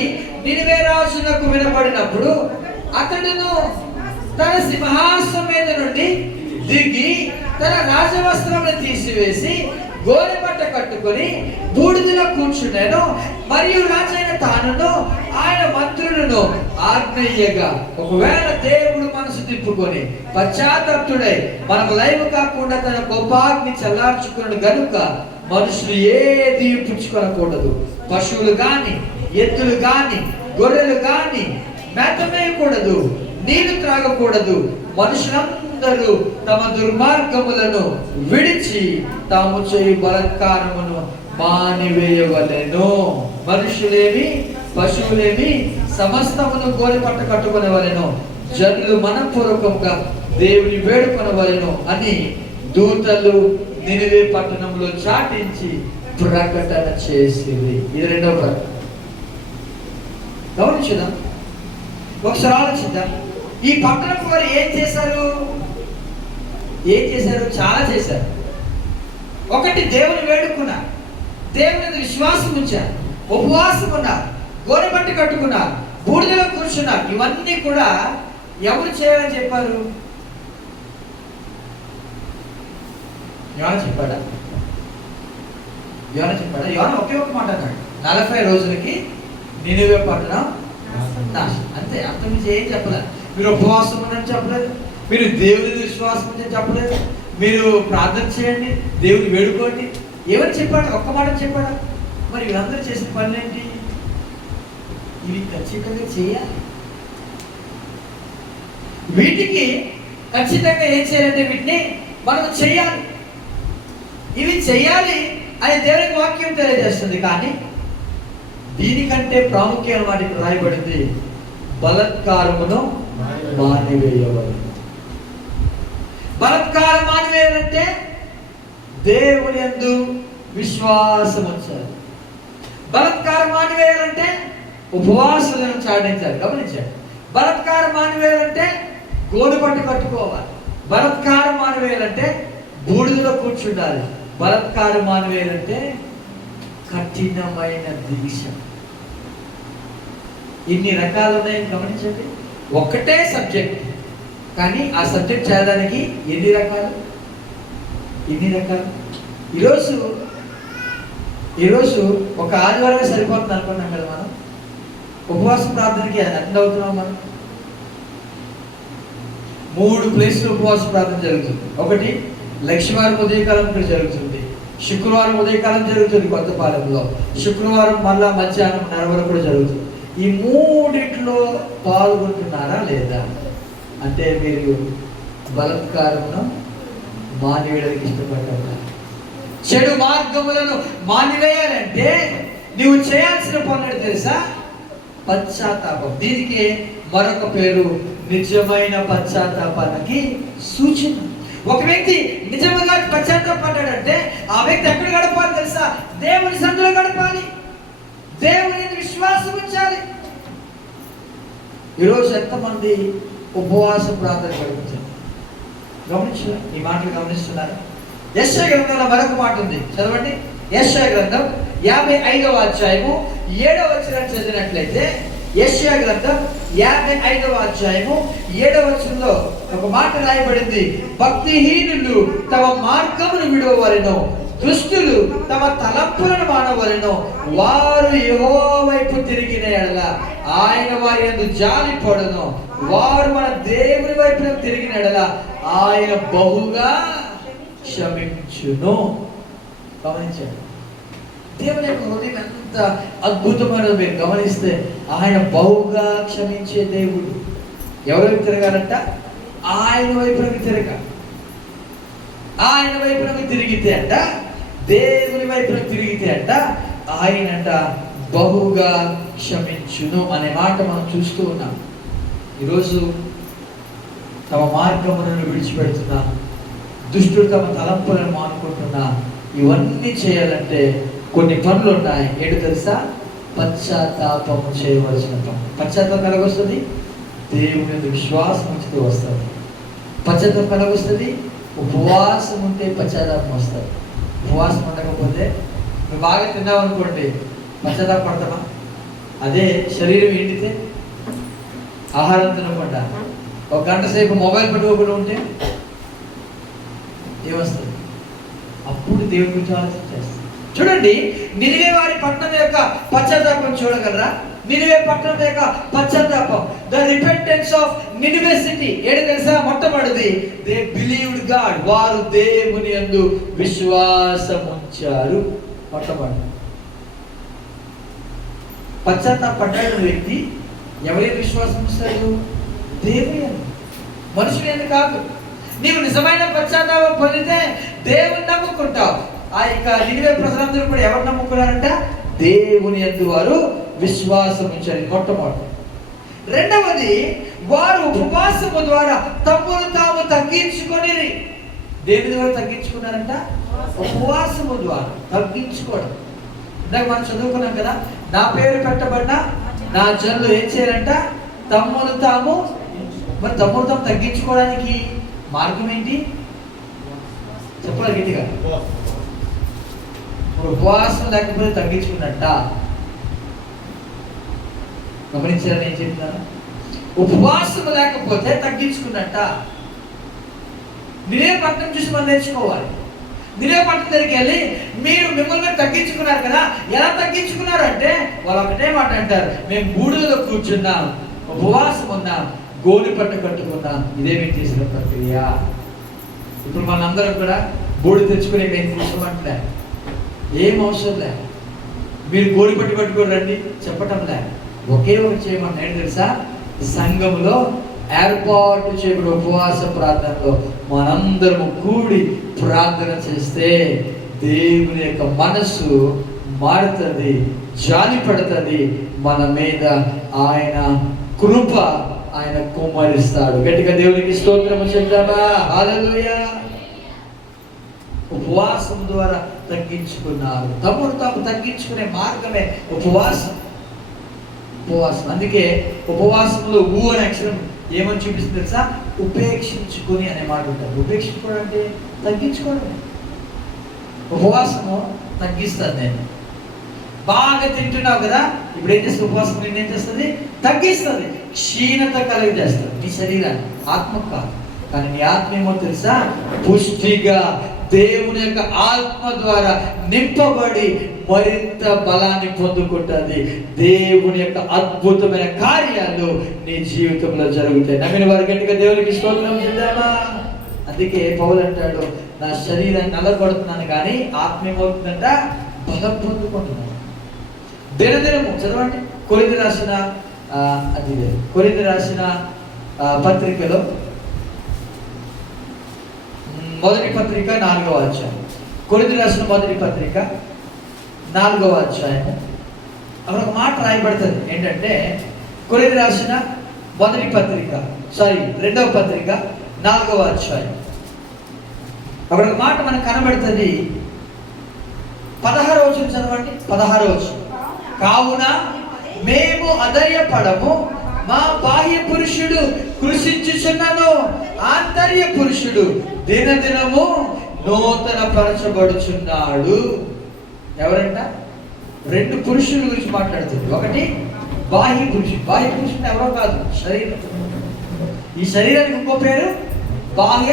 నినివే రాజునకు వినబడినప్పుడు అతడును తన సింహాసనం మీద నుండి దిగి తన రాజవస్త్రమును తీసివేసి గోనెపట్ట కట్టుకొని బూడిదలో కూర్చున్నాను. మరియు రాజైన తానును ఆయన మంత్రులను ఆజ్ఞయ్యగా, ఒకవేళ దేవుడు మనసు తిప్పుకొని పశ్చాత్తప్తుడై మనకు లైవ్ కాకుండా తన కోపాగ్ని చల్లార్చుకున్నాడు గనుక మనుషులు ఏది పుచ్చుకొనకూడదు. పశువులు గాని ఎద్దులు గాని గొర్రెలు గాని మేత మేయకూడదు, నీళ్లు త్రాగకూడదు. మనుషులందరూ తమ దుర్మార్గములను విడిచి తాము చేయు బలాత్కారమును మానివేయవలెను. మనుషులేమి పశువులేమి సమస్తమును గోనెపట్ట కట్టుకొనవలెను. జనులు మనపూర్వకంగా దేవుని వేడుకొనవలెను అని దూతలు నినివే పట్టణంలో చాటించి ప్రకటన చేసింది. ఇది రెండవ ప్రకటన. గమనించుదాం, ఒకసారి ఆలోచిద్దాం. ఈ పట్టణపు వారు ఏం చేశారు? చాలా చేశారు. ఒకటి, దేవుని వేడుకున్నారు, దేవుని విశ్వాసం ఉంచారు, ఉపవాసం ఉన్నారు, గోనెపట్ట కట్టుకున్నారు, బూడిదలో కూర్చున్నారు. ఇవన్నీ కూడా ఎవరు చేయాలని చెప్పారు? యోన చెప్పాడా? యోన ఒకే ఒక మాట అన్నాడు, 40 రోజులకి నినివే పట్టణం నాశనం. అంతే, అంత ఏం చెప్పలేదు. మీరు ఉపవాసం ఉండని చెప్పలేదు, మీరు దేవుని విశ్వాసం ఉందని చెప్పలేదు, మీరు ప్రార్థన చేయండి, దేవుని వేడుకోండి. ఏమని చెప్పాడు? ఒక్క మాట చెప్పాడా? మరి వీళ్ళందరూ చేసిన పనులేంటి? ఇవి ఖచ్చితంగా చేయాలి. వీటికి ఖచ్చితంగా ఏం చేయాలంటే వీటిని మనం చేయాలి. ఇవి చేయాలి అని దేవుని వాక్యం తెలియజేస్తుంది. కానీ దీనికంటే ప్రాముఖ్యమైన వాటికి రాయబడింది, బలాత్కారమును మానివేయవలెను. బలాత్కారం మానివేయాలంటే దేవుని యందు విశ్వాసం ఉంచాలి. బలాత్కారం మానివేయాలంటే ఉపవాసాలను చాటించాలి. గమనించాలి, బలాత్కారం మానివేయాలంటే గోనెపట్ట కట్టుకోవాలి. బలాత్కారం మానివేయాలంటే బూడిదలో కూర్చుండాలి. బలాత్కారం మానివేయాలంటే కఠినమైన దీక్ష. ఇన్ని రకాలు ఉన్నాయని గమనించండి. ఒకటే సబ్జెక్ట్, కానీ ఆ సబ్జెక్ట్ చదవడానికి ఎన్ని రకాలు. ఈరోజు ఒక ఆదివారమే సరిపోతుంది అనుకున్నాం కదా మనం. ఉపవాస ప్రార్థనకి అటెండ్ అవుతున్నాం మనం. 3 ప్లేస్లో ఉపవాస ప్రార్థన జరుగుతుంది. ఒకటి లక్ష్మీవారం ఉదయకాలం ఇక్కడ జరుగుతుంది, శుక్రవారం ఉదయకాలం జరుగుతుంది కొత్తపాలెంలో, శుక్రవారం మళ్ళా మధ్యాహ్నం నరవరం కూడా జరుగుతుంది. ఈ 3 పాల్గొంటున్నారా లేదా అంటే మీరు బలాత్కారమును మానివేయడానికి ఇష్టపడ్డారా? చెడు మార్గములను మానివేయాలంటే నువ్వు చేయాల్సిన పనులు తెలుసా? పశ్చాత్తాపం. దీనికి మరొక పేరు నిజమైన పశ్చాత్తాపానికి సూచన. ఒక వ్యక్తి నిజంగా పశ్చాత్తాపడ్డాడంటే ఆ వ్యక్తి ఎక్కడ గడపాలి తెలుసా? దేవుని సన్నిధిలో గడపాలి, దేవుని విశ్వాసం ఉంచాలి. ఈరోజు ఎంతమంది ఉపవాస ప్రార్థన గడుపుతారు? గమనించు, ఈ మాటలు గమనిస్తున్నారు. యెషయా గ్రంథంలో మరొక మాట ఉంది, చదవండి. యెషయా గ్రంథం 55వ అధ్యాయము 7వ వచనం చదివినట్లయితే, యెషయా గ్రంథం 55వ అధ్యాయము 7వ వచనంలో ఒక మాట రాయబడింది. భక్తిహీనులు తమ మార్గమును విడువవలెను, దుష్టులు తమ తలంపులను మానవలెను. వారు యెహోవా వైపు తిరిగిన యెడల ఆయన వారి యందు జాలి పడును. వారు మన దేవుని వైపు తిరిగిన యెడల ఆయన బహుగా క్షమించును. గమనించండి, దేవుని యొక్క హృదయం ఎంత అద్భుతమైనది మీరు గమనిస్తే, ఆయన బహుగా క్షమించే దేవుడు. ఎవరి వైపు తిరగాలంట? ఆయన వైపునకు తిరగాలి. ఆయన వైపునకు తిరిగితే అంట, దేవుని వైపునకు తిరిగితే అంట, ఆయనంట బహుగా క్షమించును అనే మాట మనం చూస్తూ ఉన్నాం. ఈరోజు తమ మార్గములను విడిచిపెడుతున్నా, దుష్టుడు తమ తలంపులను మానుకుంటున్నా, ఇవన్నీ చేయాలంటే కొన్ని పనులు ఉన్నాయి. ఏంటో తెలుసా? పశ్చాత్తాపము చేయవలసిన పని. పశ్చాత్తాపం ఎలాగొస్తుంది? దేవుని మీద విశ్వాసం ఉంచితే వస్తుంది. పశ్చాత్తాపం ఎలాగొస్తుంది? ఉపవాసం ఉంటే పశ్చాత్తాపం వస్తుంది. ఉపవాసం ఉండకపోతే, నువ్వు బాగా తిన్నావు అనుకోండి, పశ్చాత్తాపం పడతామా? అదే శరీరం ఎండితే, ఆహారం తినకుండా ఒక గంట సేపు మొబైల్ పెట్టుకోకుండా ఉంటే ఏమొస్తుంది? అప్పుడు దేవుడి గురించి ఆలోచన చేస్తాం. చూడండి, నినివే వారి పట్టణం యొక్క పశ్చాత్తాపం చూడగలరా? నినివే పట్టణం యొక్క పశ్చాత్తాపం, the repentance of Nineveh city. ఏంటి తెలుసా? మొట్టమొదటిది, దే బిలీవ్డ్ గాడ్. వారు దేవుని యందు విశ్వాసం ఉంచారు. మొట్టమొదటి పశ్చాత్తాపడ్డాడు వ్యక్తి ఎవరి విశ్వాసం ఉంచాడు? దేవుని యందు, మనుషుని యందు కాదు. నీవు నిజమైన పశ్చాత్తాపం పొందితే దేవుని నమ్ముకుంటావు. ఆ యొక్క నినివే ప్రజలందరూ కూడా ఎవరు నమ్ముకున్నారంట? దేవుని యందు వారు విశ్వాసం ఉంచారు. మొట్టమొదటి. రెండవది, వారు ఉపవాసము ద్వారా తమ్మును తాము తగ్గించుకొని. దేవుని ద్వారా తగ్గించుకున్నారంట? ఉపవాసము ద్వారా తగ్గించుకోవడం. ఇందాక మనం చదువుకున్నాం కదా, నా పేరు పెట్టబడిన నా జనులు ఏం చేయాలంట? తమ్మును తాము. మరి తమ్మును తాము తగ్గించుకోవడానికి మార్గం ఏంటి? చెప్పాలి గట్టిగా. ఉపవాసం లేకపోతే తగ్గించుకున్నట్ట. గమనించారని ఏం చెప్తున్నాను? ఉపవాసం లేకపోతే తగ్గించుకున్నట్ట. మీరే పట్టణం చూసి మనం నేర్చుకోవాలి. మీరే పట్టణం దగ్గరికి వెళ్ళి మీరు మిమ్మల్ని తగ్గించుకున్నారు కదా, ఎలా తగ్గించుకున్నారు అంటే వాళ్ళు ఒకటే మాట అంటారు, మేము గూడులో కూర్చున్నాం, ఉపవాసం ఉన్నాం, గోని పట్టు కట్టుకున్నాం. ఇదే మేము చేసిన ప్రక్రియ. ఇప్పుడు మనందరం కూడా బోడి తెచ్చుకునే మేము తీసుకోమంటలే, ఏం అవసరం లే. మీరు గోడి పట్టు కట్టుకొని రండి చెప్పటం లే. ఒకే ఒక చేయమని నేను తెలుసా? సంఘంలో ఏర్పాటు చేయబడిన ఉపవాస ప్రార్థనలో మనందరము కూడి ప్రార్థన చేస్తే దేవుని యొక్క మనస్సు మారుతుంది, జాలి పడుతుంది మన మీద. ఆయన కృప ఆయన కుమ్మరిస్తాడు. గట్టిగా దేవునికి స్తోత్రము చెప్తామా? హల్లెలూయా. ఉపవాసం ద్వారా తగ్గించుకున్నారు. తమను తాము తగ్గించుకునే మార్గమే ఉపవాసం. ఉపవాసం అందుకే ఉపవాసంలో ఊ అనే అక్షరం ఏమని చూపిస్తుంది తెలుసా? ఉపేక్షించుకుని అనే మాట ఉంటుంది. ఉపేక్షించుకోవడం అంటే తగ్గించుకోవడం. ఉపవాసము తగ్గిస్తుంది. నేను బాగా తింటున్నావు కదా, ఇప్పుడు ఏం చేస్తుంది? ఉపవాసం నేను ఏం చేస్తుంది? తగ్గిస్తుంది, క్షీణత కలిగి చేస్తుంది మీ శరీరాన్ని. ఆత్మ కాదు, కానీ నీ ఆత్మ ఏమో తెలుసా? పుష్టిగా దేవుని యొక్క ఆత్మ ద్వారా నింపబడి మరింత బలాన్ని పొందుకుంటుంది. దేవుని యొక్క అద్భుతమైన కార్యాలు నీ జీవితంలో జరుగుతాయి. నమ్మిన వారి గట్టిగా దేవునికి స్తోత్రం చేద్దామా? అందుకే పౌలు అంటాడు, నా శరీరాన్ని నల్లగొడుతున్నాను కానీ ఆత్మ ఏమవుతుందంట? బలం పొందుకుంటున్నాను. దినదినము చదవండి. కొరింథీ రాసిన పత్రికలో మొదటి పత్రిక 4వ అధ్యాయం. కొరింథీ రాసిన మొదటి పత్రిక 4వ అధ్యాయం. అక్కడ ఒక మాట రాయబడుతుంది. ఏంటంటే కొరింథీ రాసిన మొదటి పత్రిక 2వ పత్రిక 4వ అధ్యాయం. అక్కడ ఒక మాట మనకు కనబడుతుంది. 16వ వచనం చదవండి. 16వ వచనం. కావున మేము అధైర్యపడము, మా బాహ్య పురుషుడు కృషించుచున్నను, ఆంతర్య పురుషుడు దినదినము నూతన పరచబడుచున్నాడు. ఎవరంట? 2 పురుషుల గురించి మాట్లాడుతుంది. ఒకటి బాహ్య పురుషుడు. బాహ్య పురుషుడు ఎవరో కాదు, శరీరం. ఈ శరీరానికి ఇంకో పేరు బాహ్య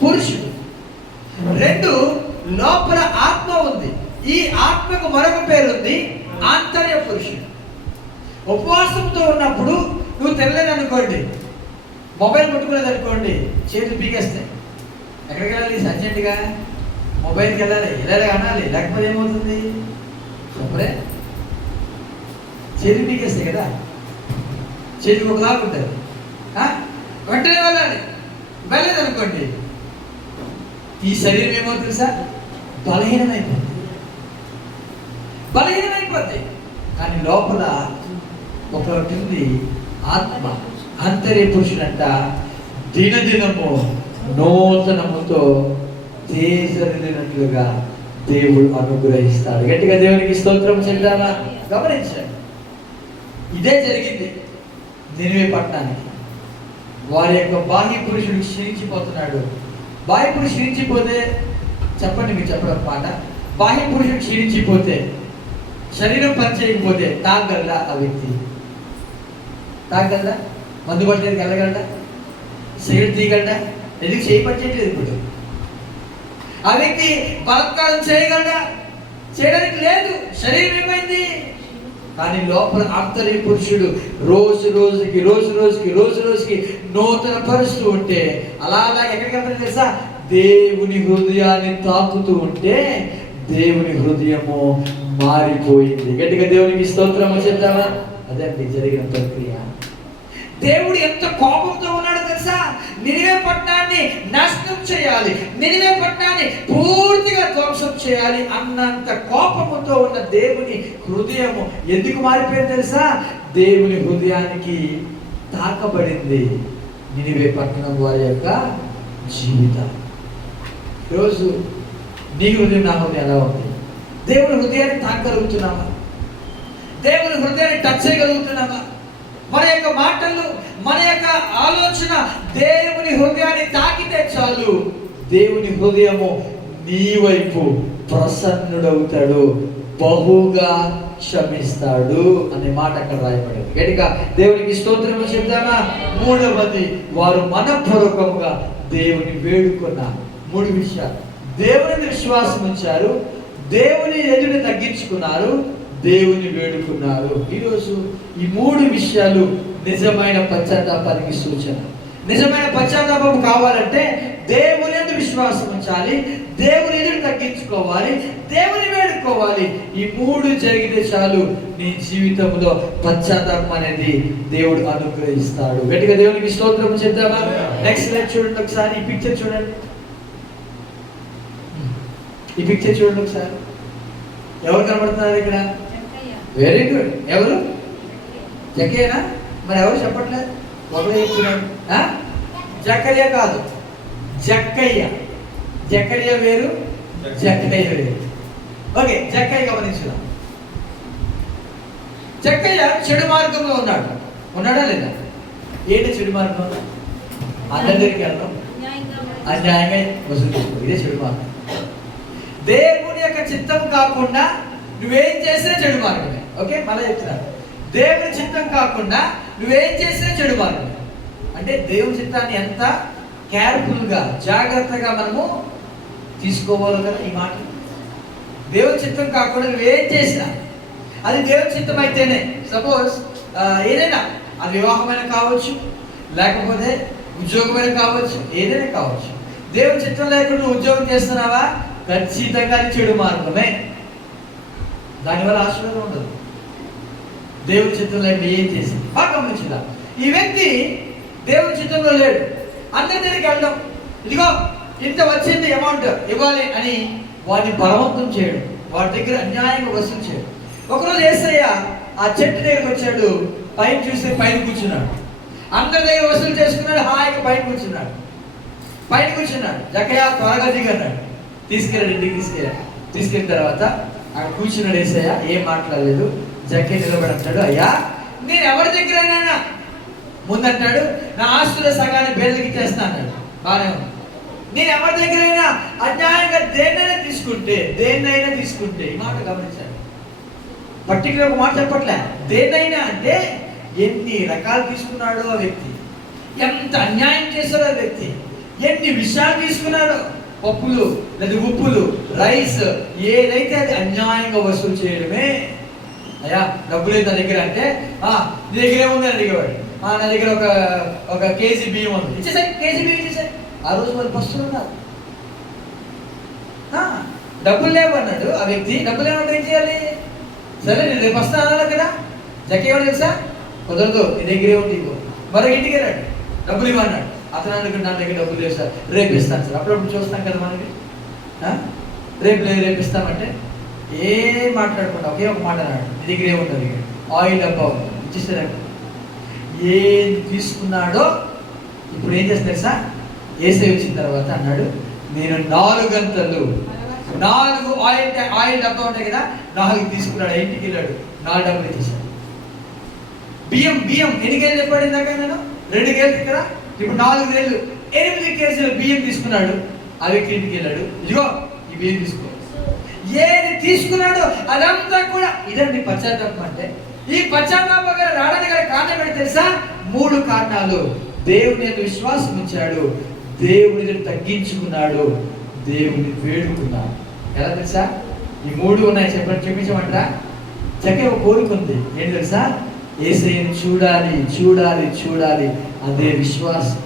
పురుషుడు. 2, లోపల ఆత్మ ఉంది. ఈ ఆత్మకు మరొక పేరు ఉంది, ఆంతర్య పురుషుడు. ఉపవాసంతో ఉన్నప్పుడు నువ్వు తెల్లలేదు అనుకోండి, మొబైల్ పట్టుకునేది అనుకోండి, చేతులు పీకేస్తాయి. ఎక్కడికి వెళ్ళాలి? అర్జెంటుగా మొబైల్కి వెళ్ళాలి, ఇలా అనాలి, లేకపోతే ఏమవుతుంది? చెప్పరే, చేతులు పీకేస్తాయి కదా, చేతికి ఒకలాగా ఉంటుంది. వెంటనే వెళ్ళాలి. వెళ్ళలేదు అనుకోండి, ఈ శరీరం ఏమవుతుంది సార్? బలహీనమైపోద్ది. కానీ లోపల ఒకటి ఉంది, ఆత్మ, ఆంతర్య పురుషుడంట. దినదినము నూతనముతో తేజరిల్లినట్లుగా దేవుడు అనుగ్రహిస్తాడు. గట్టిగా దేవునికి స్తోత్రం చెల్లాలా. గమనించండి, ఇదే జరిగింది నినివే పట్టణానికి. వారి యొక్క బాహ్య పురుషుడు క్షీణించిపోతున్నాడు. బాహ్య పురుషుడు క్షీణించిపోతే, చెప్పండి మీరు చెప్పడం మాట, బాహ్య పురుషుడు క్షీణించిపోతే, శరీరం పనిచేయకపోతే తాగలడా? ఆ వ్యక్తి తాగలడా? మందు పట్టేది వెళ్ళగలడా? సిగరెట్ తీయగలడా? ఎందుకు చేయబట్టలేదు? ఇప్పుడు ఆ వ్యక్తి బలత్కారం చేయగలడా? చేయడానికి లేదు, శరీరం ఏమైంది. కానీ లోపల ఆంతర్య పురుషుడు రోజు రోజుకి నూతన పరుస్తూ ఉంటే, అలా ఎక్కడికి వెళ్తాడు తెలుసా? దేవుని హృదయాన్ని తాకుతూ ఉంటే దేవుని హృదయము మారిపోయింది. గట్టిగా దేవునికి స్తోత్రము చెప్తావా? అదే జరిగిన ప్రక్రియ. దేవుడు ఎంత కోపంతో ఉన్నాడో తెలుసా? నినివే పట్టణాన్ని నాశనం చేయాలి, నినివే పట్టణాన్ని పూర్తిగా ధ్వంసం చేయాలి అన్నంత కోపముతో ఉన్న దేవుని హృదయము ఎందుకు మారిపోయింది తెలుసా? దేవుని హృదయానికి తాకబడింది నినివే పట్టణం వారి యొక్క జీవితం. ఈరోజు నీ హృదయం, నా హృదయం ఎలా ఉంది? దేవుని హృదయాన్ని తాకగలుగుతున్నామా? దేవుని హృదయాన్ని టచ్ చేయగలుగుతున్నామా? మన యొక్క మాటలు, మన యొక్క ఆలోచన దేవుని హృదయాన్ని తాకితే చాలు, దేవుని హృదయము నీ వైపు ప్రసన్నుడవుతాడు, బహుగా క్షమిస్తాడు అనే మాట అక్కడ రాయబడింది. గట్టిగా దేవునికి స్తోత్రము చెప్తామా? 3వది, వారు మనపూర్వకముగా దేవుని వేడుకున్నారు. 3 విషయాలు. దేవుని విశ్వాసం ఉంచారు, దేవుని ఎదురు తగ్గించుకున్నారు, దేవుని వేడుకున్నారు. ఈరోజు ఈ 3 విషయాలు నిజమైన పశ్చాత్తాపానికి సూచన. నిజమైన పశ్చాత్తాపం కావాలంటే దేవుని యందు విశ్వాసం ఉంచాలి, దేవుని ఎదురు తగ్గించుకోవాలి, దేవుని వేడుకోవాలి. ఈ 3 జరిగితే చాలు, నీ జీవితంలో పశ్చాత్తాపం అనేది దేవుడు అనుగ్రహిస్తాడు. గట్టిగా దేవునికి స్తోత్రం చెప్తామా? నెక్స్ట్ లైఫ్ చూడండి ఒకసారి. ఈ పిక్చర్ చూడండి, ఈ పిక్చర్ చూడండి ఒకసారి. ఎవరు కనబడుతున్నారు ఇక్కడ? Very good. ఎవరు? జక్కయ్యనా? మరి ఎవరు చెప్పట్లేదు? ఒకరు చెప్తున్నాడు. జక్కయ్య కాదు, జక్కయ్య. జక్కయ్య వేరు, జక్కయ్య వేరు. ఓకే, జక్కయ్య గమనించుదాం. జక్కయ్య చెడు మార్గంలో ఉన్నాడా లేదా? ఏంటి చెడు మార్గం? అందరి దగ్గరికి వెళ్ళడం, అన్యాయంగా వసూలు చేసుకో, ఇదే చెడు మార్గం. దేవుని యొక్క చిత్తం కాకుండా నువ్వేం చేసినా చెడు మార్గమే. ఓకే, మళ్ళీ చెప్తున్నారు, దేవుని చిత్తం కాకుండా నువ్వేం చేసినా చెడు మార్గమే. అంటే దేవుని చిత్తాన్ని ఎంత కేర్ఫుల్గా, జాగ్రత్తగా మనము తీసుకోవాలి కదా ఈ మాట. దేవుని చిత్తం కాకుండా నువ్వేం చేసినా అది దేవుని చిత్తం అయితేనే. సపోజ్ ఏదైనా, అది వివాహమైన కావచ్చు, లేకపోతే ఉద్యోగమైన కావచ్చు, ఏదైనా కావచ్చు. దేవుని చిత్తం లేకుండా నువ్వు ఉద్యోగం చేస్తున్నావా, ఖచ్చితంగా చెడు మార్గమే. దానివల్ల ఆశీర్వాదం ఉండదు. దేవుని చిత్తం లేకుండా ఏం చేసింది బాగా గమనించుదా. ఈ వ్యక్తి దేవుని చిత్తంలో లేడు. అందరి దగ్గరికి వెళ్ళడం, ఇదిగో ఇంత వచ్చింది అమౌంట్ ఇవ్వాలి అని వాడిని బలవంతం చేయడం, వాడి దగ్గర అన్యాయంగా వసూలు చేయడం. ఒకరోజు యేసయ్య ఆ చెట్టు దగ్గరికి వచ్చాడు, పైన చూసి పైన కూర్చున్నాడు. అందరి దగ్గర వసూలు చేసుకున్నాడు, హాయిగా పైన కూర్చున్నాడు. జక్కయ్య త్వరగా దిగన్నాడు. తీసుకెళ్ళాడు, ఇంటికి తీసుకెళ్ళిన తర్వాత అక్కడ కూర్చున్నాడు యేసయ్య, ఏం మాట్లాడలేదు. జక్కయ్య నిలబడి అంటాడు, అయ్యా నేను ఎవరి దగ్గరైనా ముందంటాడు, నా ఆస్తుల సగాన్ని పేదలకి ఇచ్చేస్తా అన్నాడు. బాగానే ఉంది. నేను ఎవరి దగ్గరైనా అన్యాయంగా దేన్నైనా తీసుకుంటే, ఈ మాట గమనించాడు. పర్టికులర్ ఒక మాట చెప్పట్లే, దేన్నైనా అంటే ఎన్ని రకాలు తీసుకున్నాడో ఆ వ్యక్తి, ఎంత అన్యాయం చేశాడో ఆ వ్యక్తి, ఎన్ని విషయాలు తీసుకున్నాడో, పప్పులు లేదా ఉప్పులు, రైస్, ఏదైతే అది అన్యాయంగా వసూలు చేయడమే. అయ్యా డబ్బు లేదు నా దగ్గర అంటే, నీ దగ్గర ఏముంది అడిగేవాడు. నా దగ్గర ఒక కేజీ బియ్యం ఉంది, ఇచ్చేసాయి, కేజీ బియ్యం ఇచ్చేసాయి. ఆ రోజు వాళ్ళు పస్తులు ఉన్నారు. డబ్బులు లేవు అన్నాడు ఆ వ్యక్తి. డబ్బులు లేవంటే ఏం చేయాలి? సరే నేను రేపు వస్తా అన్నాడు కదా. జక్కేవాడు తెలుసా, కుదరదు, నీ దగ్గరే ఉంది ఇవ్వు. మరొక ఇంటికి వెళ్ళాడు, డబ్బులు ఇవ్వన్నాడు. అతను అనుకుంటే నా దగ్గర డబ్బులు లేవు సార్, రేపు ఇస్తాను సార్. అప్పుడప్పుడు చూస్తాం కదా మనకి, రేపు లేదు రేపు ఇస్తామంటే ఏం మాట్లాడకుండా ఒకే ఒక మాట అన్నాడు, నీ దగ్గర ఏముంటుంది? ఆయిల్ డబ్బా ఉంది, ఇచ్చేసాడు. ఏది తీసుకున్నాడో ఇప్పుడు ఏం చేస్తారు సార్? ఏసై వచ్చిన తర్వాత అన్నాడు, నేను 4 గంటలు 4 ఆయిల్ డబ్బా ఉంటాయి కదా, 4 తీసుకున్నాడు. ఇంటికి వెళ్ళాడు, 4 డబ్బులు ఇచ్చేసాడు. బియ్యం ఎన్ని కేజీలు చెప్పాడు ఇందాక? నేను 2 కేజీలు ఇక్కడ, ఇప్పుడు 4 కేజీలు 8 కేజీలు బియ్యం తీసుకున్నాడు. ఆ వ్యక్తి ఇంటికి వెళ్ళాడు, ఇదిగో ఈ బియ్యం తీసుకో. ఏది తీసుకున్నాడో అదంతా కూడా ఇదండి పశ్చాత్తాపం అంటే. ఈ పశ్చాత్తాపం రావడానికి గల కారణం ఏంటి తెలుసా? 3 కారణాలు. దేవుని మీద విశ్వాసం ఉంచాడు, దేవుని తగ్గించుకున్నాడు, దేవుని వేడుకున్నాడు. ఎలా తెలుసా? ఈ 3 ఉన్నాయి. చెప్పండి, చూపించమంటారా? చక్కగా ఒక కోరిక ఉంది, ఏంటి తెలుసా? యేసయ్యను చూడాలి చూడాలి చూడాలి, అదే విశ్వాసం.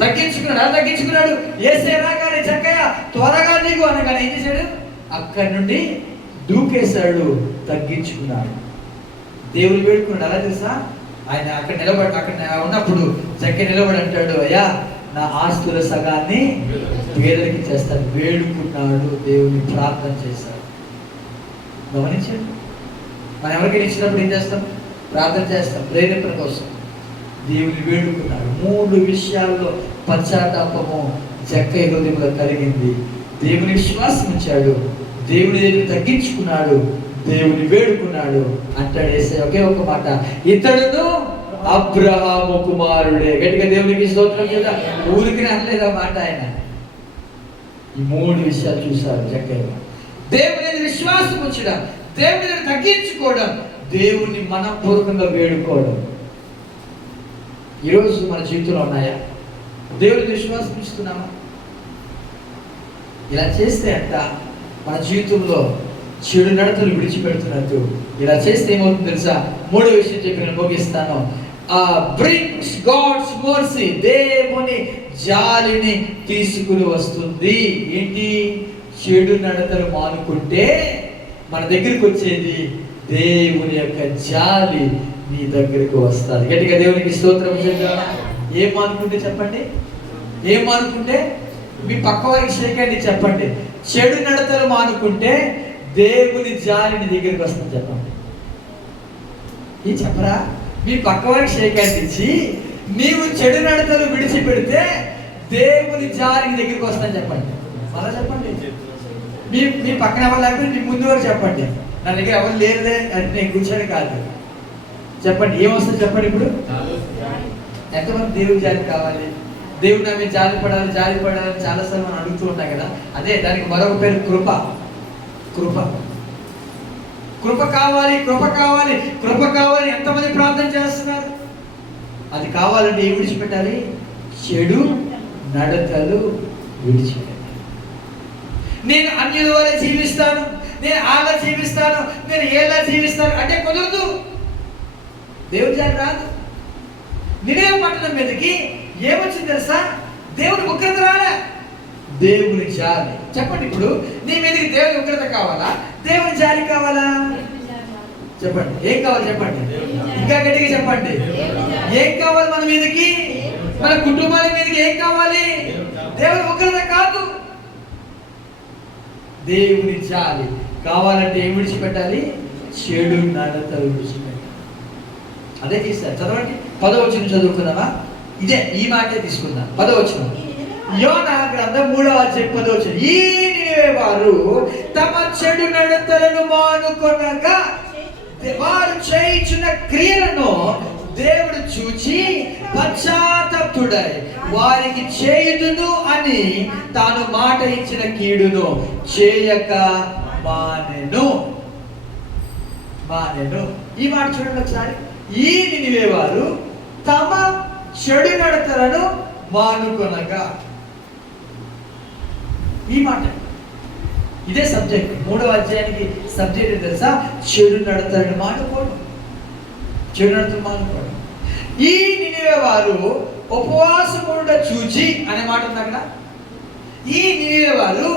తగ్గించుకున్నాడు. యేసయ్య రాగానే చక్కగా త్వరగా దిగు అనగానే ఏం చేశాడు? అక్కడి నుండి దూకేశాడు, తగ్గించుకున్నాడు, దేవుని వేడుకున్నాడు. అలా తెలుసా? ఆయన అక్కడ ఉన్నప్పుడు చక్కగా నిలబడి అంటాడు, అయ్యా నా ఆస్తుల సగాన్ని పేదలకి చేస్తాడు. వేడుకున్నాడు, దేవుని ప్రార్థన చేశాడు. గమనించండి, మనం ఎవరికైనా ఇచ్చినప్పుడు ఏం చేస్తాం? ప్రార్థన చేస్తాం, ప్రేరేపణ కోసం. దేవుని వేడుకున్నాడు. 3 విషయాల్లో పశ్చాత్తాపము జక్కయ్య హృదయంలో కలిగింది. దేవుని విశ్వాసం ఉంచాడు, దేవుని దగ్గర తగ్గించుకున్నాడు, దేవుని వేడుకున్నాడు. అంటాడు యేసయ్య ఒకే ఒక మాట, ఇతడును అబ్రహాము కుమారుడే. గట్టిగా దేవునికి స్తోత్రం కదా. ఊరికి అనలేదు ఆ మాట ఆయన. ఈ 3 విషయాలు చూశారు జక్కయ్య. దేవుని విశ్వాసం ఉంచడం, దేవుని తగ్గించుకోవడం, దేవుని మనపూర్వకంగా వేడుకోవడం. ఈరోజు మన జీవితంలో ఉన్నాయా? దేవుని విశ్వాసం ఇస్తున్నామా? ఇలా చేస్తే అంట మన జీవితంలో చెడు నడతలు విడిచిపెడుతున్నట్టు. ఇలా చేస్తే ఏమవుతుంది తెలుసా? 3వ విషయం చెప్పి నేను ముగిస్తాను. బ్రింగ్స్ గాడ్స్ మర్సీ, దేవుని జాలిని తీసుకుని వస్తుంది. ఏంటి? చెడు నడతలు మానుకుంటే మన దగ్గరికి వచ్చేది దేవుని యొక్క జాలి నీ దగ్గరకు వస్తుంది. గట్టిగా దేవునికి స్తోత్రం చేద్దాం. ఏం మానుకుంటే చెప్పండి? ఏం మానుకుంటే? మీ పక్క వారికి షేకండి, చెప్పండి. చెడు నడతలు మానుకుంటే దేవుని జాలి నీ దగ్గరికి వస్తుంది చెప్పండి. ఈ చెప్పరా? మీ పక్క వారికి షేకండి ఇచ్చి నీవు చెడు నడతలు విడిచిపెడితే దేవుని జాలి నీ దగ్గరికి వస్తుందని చెప్పండి. మళ్ళా చెప్పండి. మీ పక్కన ఎవరు లేకపోతే మీ ముందు వరకు చెప్పండి. నా దగ్గర ఎవరు లేదే అంటే నేను కూర్చొని కాదు. చెప్పండి, ఏమొస్తుంది చెప్పండి. ఇప్పుడు ఎంతమంది దేవుని జాలి కావాలి? దేవుడు నా మీద జాలి పడాలని చాలాసార్లు మనం అడుగుతూ ఉంటాం కదా. అదే దానికి మరొక పేరు కృప. కృప కావాలి ఎంతమంది ప్రార్థన చేస్తున్నారు? అది కావాలంటే ఏం విడిచిపెట్టాలి? చెడు నడతలు విడిచిపెట్టాలి. నేను అన్యుల వల్ల జీవిస్తాను, నేను అలా జీవిస్తాను, నేను ఎలా జీవిస్తాను అంటే కుదరదు. దేవుని జాలి రాదు. నినేవే పట్టణం మీదకి ఏమొచ్చింది తెలుసా? దేవుని ఉగ్రత రాలే, దేవుని జాలి. చెప్పండి, ఇప్పుడు నీ మీదకి దేవుని ఉగ్రత కావాలా, దేవుని జాలి కావాలా? చెప్పండి, ఏం కావాలి చెప్పండి. ఇంకా గట్టిగా చెప్పండి. ఏం కావాలి మన మీదకి? మన కుటుంబాల మీదకి ఏం కావాలి? దేవుని ఉగ్రత కాదు, దేవుని జాలి కావాలంటే ఏం విడిచిపెట్టాలి? చెడు నడతలు విడిచిపెట్టాలి. అదే చేస్తారు. చదవండి, 10వ వచనం చదువుకుందామా? ఇదే ఈ మాటే తీసుకుందాం. 10వ వచనం, యోనా గ్రంథం 3వ అధ్యాయం 10వ వచనం. ఈ నినివే వారు తమ చెడు నడతలను మానుకొనగా వారు చేయుచున్న క్రియలను దేవుడు చూచి పశ్చాత్తాపుడై వారికి చేయుదును అని తాను మాట ఇచ్చిన కీడును చేయక మానెను. మానెను. ఈ మాట చూడండి ఒకసారి. ఈ నినివే వారు తమ చెడు నడతలను మానుకొనగా. ఈ మాట ఇదే సబ్జెక్ట్. 3వ అధ్యాయానికి సబ్జెక్ట్ తెలుసా? చెడు నడతలను మానుకోవడం. చెడు నడతలు మానుకోవడం. ఈ నినివే వారు ఉపవాసముండ చూచి అనే మాట ఉంది అక్కడ. ఈ నినివే వారు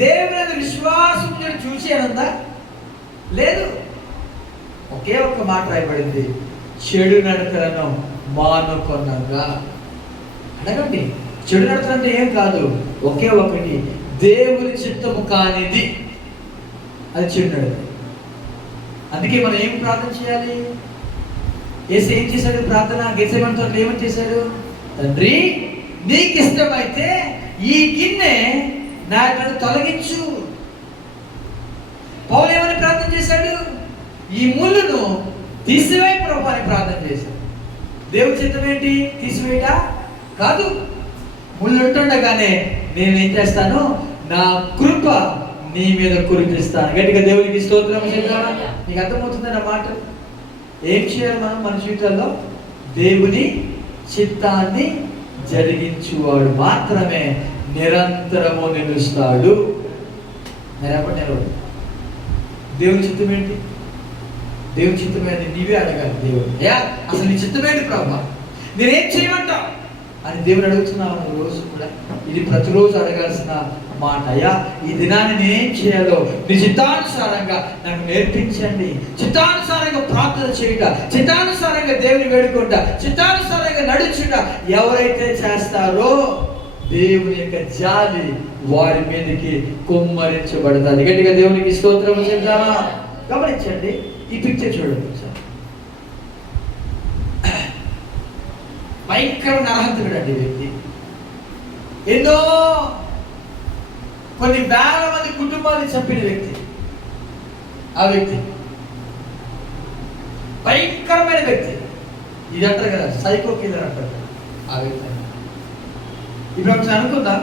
దేవుని విశ్వాసం చూచి అని ఉందా? లేదు. ఒకే ఒక్క మాట రాయబడింది, చెడు నడతలను మానుకొనగా. అడగండి, చెడు నడత అంటే ఏం కాదు, ఒకే ఒకటి, దేవుని చిత్తము కానిది అది చెడు నడత. అందుకే మనం ఏం ప్రార్థన చేయాలి? యేసు ఏం చేశాడు? ప్రార్థన గెత్సేమనే తోటలో ఏమని చేశాడు? తండ్రి, నీకు ఇష్టమైతే ఈ గిన్నె నా నుండి తొలగించు. పౌలు ఏమని ప్రార్థన చేశాడు? ఈ ముళ్ళును తీసివేయి ప్రభువా అని ప్రార్థన చేశాడు. దేవుడి చిత్తం ఏంటి? తీసివేయట కాదు. ముళ్ళు ఉంటుండగానే నేను ఏం చేస్తాను? నా కృప నీ మీద కురిపిస్తాను. గట్టిగా దేవునికి స్తోత్రం చేద్దామా? నీకు అర్థమవుతుందన్న మాట. ఏం చేయాలి మనం మన జీవితాల్లో? దేవుని చిత్తాన్ని జరిగించువాడు మాత్రమే నిరంతరము నిలుస్తాడు. నిలవడు. దేవుని చిత్తం ఏంటి? దేవుని చిత్తం ఏంటి? నీవే అడగాలి. దేవుడు, అయ్యా అసలు నీ చిత్తం ఏంటి ప్రభా, నేనేం చేయమంటావు అని దేవుని అడుగుతున్నావు రోజు కూడా. ఇది ప్రతిరోజు అడగాల్సిన మాట. అయ్యా ఈ దినాన్ని నేనేం చేయాలో నీ చిత్తానుసారంగా నాకు నేర్పించండి. చిత్తానుసారంగా ప్రార్థన చేయుట, చిత్తానుసారంగా దేవుని వేడుకుంటా, చిత్తానుసారంగా నడుచుట ఎవరైతే చేస్తారో దేవుని యొక్క జాలి వారి మీదకి కుమ్మరించబడతాది. గట్టిగా దేవునికి స్తోత్రం చేద్దామా? గమనించండి, ఈ పిక్చర్ చూడండి. భయంకర నరహంతకుడు అండి వ్యక్తి. ఎన్నో కొన్ని వేల మంది కుటుంబాన్ని చంపిన వ్యక్తి. ఆ వ్యక్తి భయంకరమైన వ్యక్తి. ఇది అంటారు కదా, సైకో కిల్లర్ అంటారు ఆ వ్యక్తి. ఇప్పుడు ఒకసారి అనుకుందా,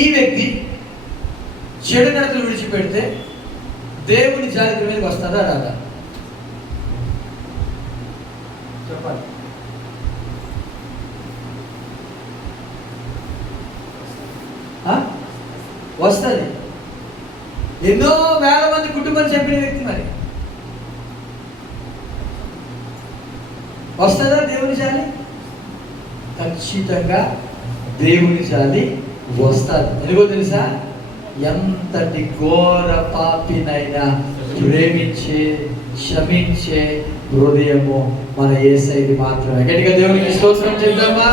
ఈ వ్యక్తి చెడు నడతలు విడిచిపెడితే దేవుని జాగ్రత్త మీదకి వస్తుందా రాదా? చెప్పాలి. వస్తుంది. ఎన్నో వేల మంది కుటుంబాలు చంపిన వ్యక్తి మరి వస్తుందా దేవుని జాలి? ఖచ్చితంగా దేవుని జాలి వస్తుంది. ఎందుకో తెలుసా? ఎంతటి ఘోర పాపినైనా ప్రేమించే క్షమించే హృదయము మన యేసయ్యది మాత్రమే. గట్టిగా దేవునికి స్తోత్రం చేద్దామా?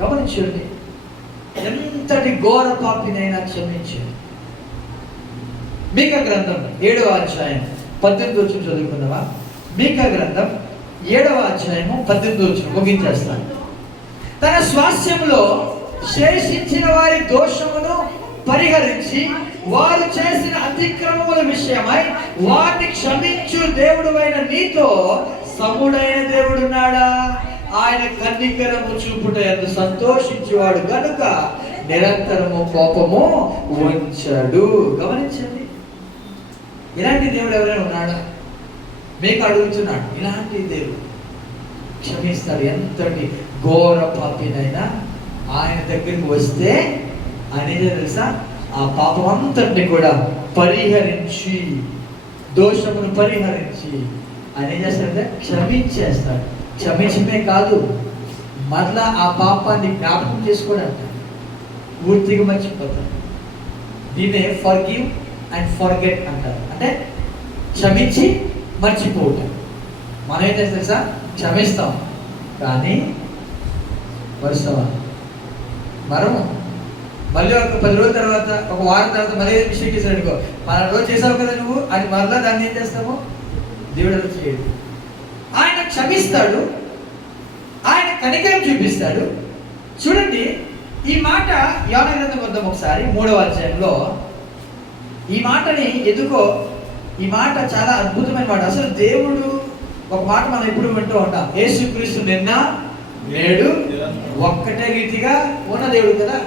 గమనించండి, ఎంతటి ఘోర పాపినైనా క్షమించే. మీకా గ్రంథం 7వ అధ్యాయం 18వ వచనం చదువుకుందామా? మీకా గ్రంథం 7వ అధ్యాయము 18వ వచనం ముగించేస్తాను. తన స్వాస్యంలో శేషించిన వారి దోషమును పరిహరించి వారు చేసిన అతిక్రమముల విషయమై వారిని క్షమించు దేవుడైన నీతో సముడైన దేవుడున్నాడా? ఆయన కన్నికరము చూపుట ఎంత సంతోషించేవాడు కనుక నిరంతరము కోపము ఉంచాడు. గమనించండి, ఇలాంటి దేవుడు ఎవరైనా ఉన్నాడా? మీకు అడుగుతున్నాడు. ఇలాంటి దేవుడు క్షమిస్తాడు. ఎంతటి ఘోర పాపినైనా ఆయన దగ్గరికి వస్తే అనేది తెలుసా, ఆ పాపం అంతటిని కూడా పరిహరించి, దోషమును పరిహరించి ఆయన ఏం చేస్తాడంటే క్షమించేస్తాడు. క్షమించమే కాదు, మరలా ఆ పాపాన్ని జ్ఞాపకం చేసుకోవడానికి పూర్తిగా మర్చిపోతాడు. దీన్నే ఫర్గివ్ అండ్ ఫర్గెట్ అంటారు. అంటే క్షమించి మర్చిపోవటం. మనం ఏం చేస్తాం తెలుసా? క్షమిస్తాం కానీ మరుస్తామా? మరము. మళ్ళీ ఒక 10 రోజుల తర్వాత, ఒక వారం తర్వాత మళ్ళీ ఏదో మిస్టేక్ చేశాడు అనుకో, మన రోజు చేసావు కదా నువ్వు అని మరలా దాన్ని ఏం చేస్తాము? దేవుడు అలా చేయడు. ఆయన క్షమిస్తాడు, ఆయన కనికరం చూపిస్తాడు. చూడండి, ఈ మాట యోహాను గ్రంథం వద్దాం ఒకసారి. 3వ అధ్యాయంలో ఈ మాటని ఎందుకో, ఈ మాట చాలా అద్భుతమైన మాట. అసలు దేవుడు ఒక మాట మనం ఎప్పుడు వింటూ ఉంటాం, యేసుక్రీస్తు నిన్న నేడు ఒక్కటే రీతిగా ఉన్న దేవుడు కదా.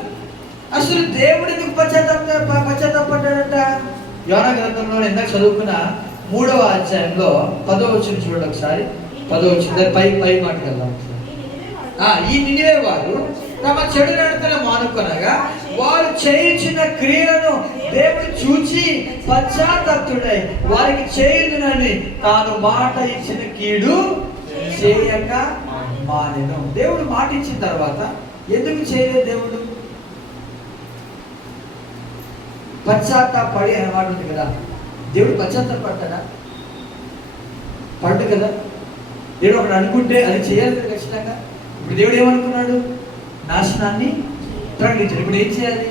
అసలు దేవుడు ఎందుకు పశ్చాత్తాపడ్డాడంట? యోహాను గ్రంథంలో ఇందాక చదువుకున్న 3వ అధ్యాయంలో 10వ వచనం చూడండి ఒకసారి. 10వ వచనం పై మాటకి వెళ్దాం. ఈ నినివే వారు తమ చెడు నడతను మానుకొనగా వారు చేయించిన క్రియలను దేవుడు చూచి పశ్చాత్తాపతుడై వారికి చేయుదునని తాను మాట ఇచ్చిన కీడు చేయక మానెను. దేవుడు మాట ఇచ్చిన తర్వాత ఎందుకు చేయలేదు దేవుడు? పశ్చాత్తాపడి అనే మాట ఉంది కదా. దేవుడు పశ్చాత్తాపడతాడా? పడ్డు కదా. దేవుడు ఒకటి అనుకుంటే అది చేయాలి కదా ఖచ్చితంగా. ఇప్పుడు దేవుడు ఏమనుకున్నాడు? నాశనాన్ని ప్రకటించాడు. ఇప్పుడు ఏం చేయాలి?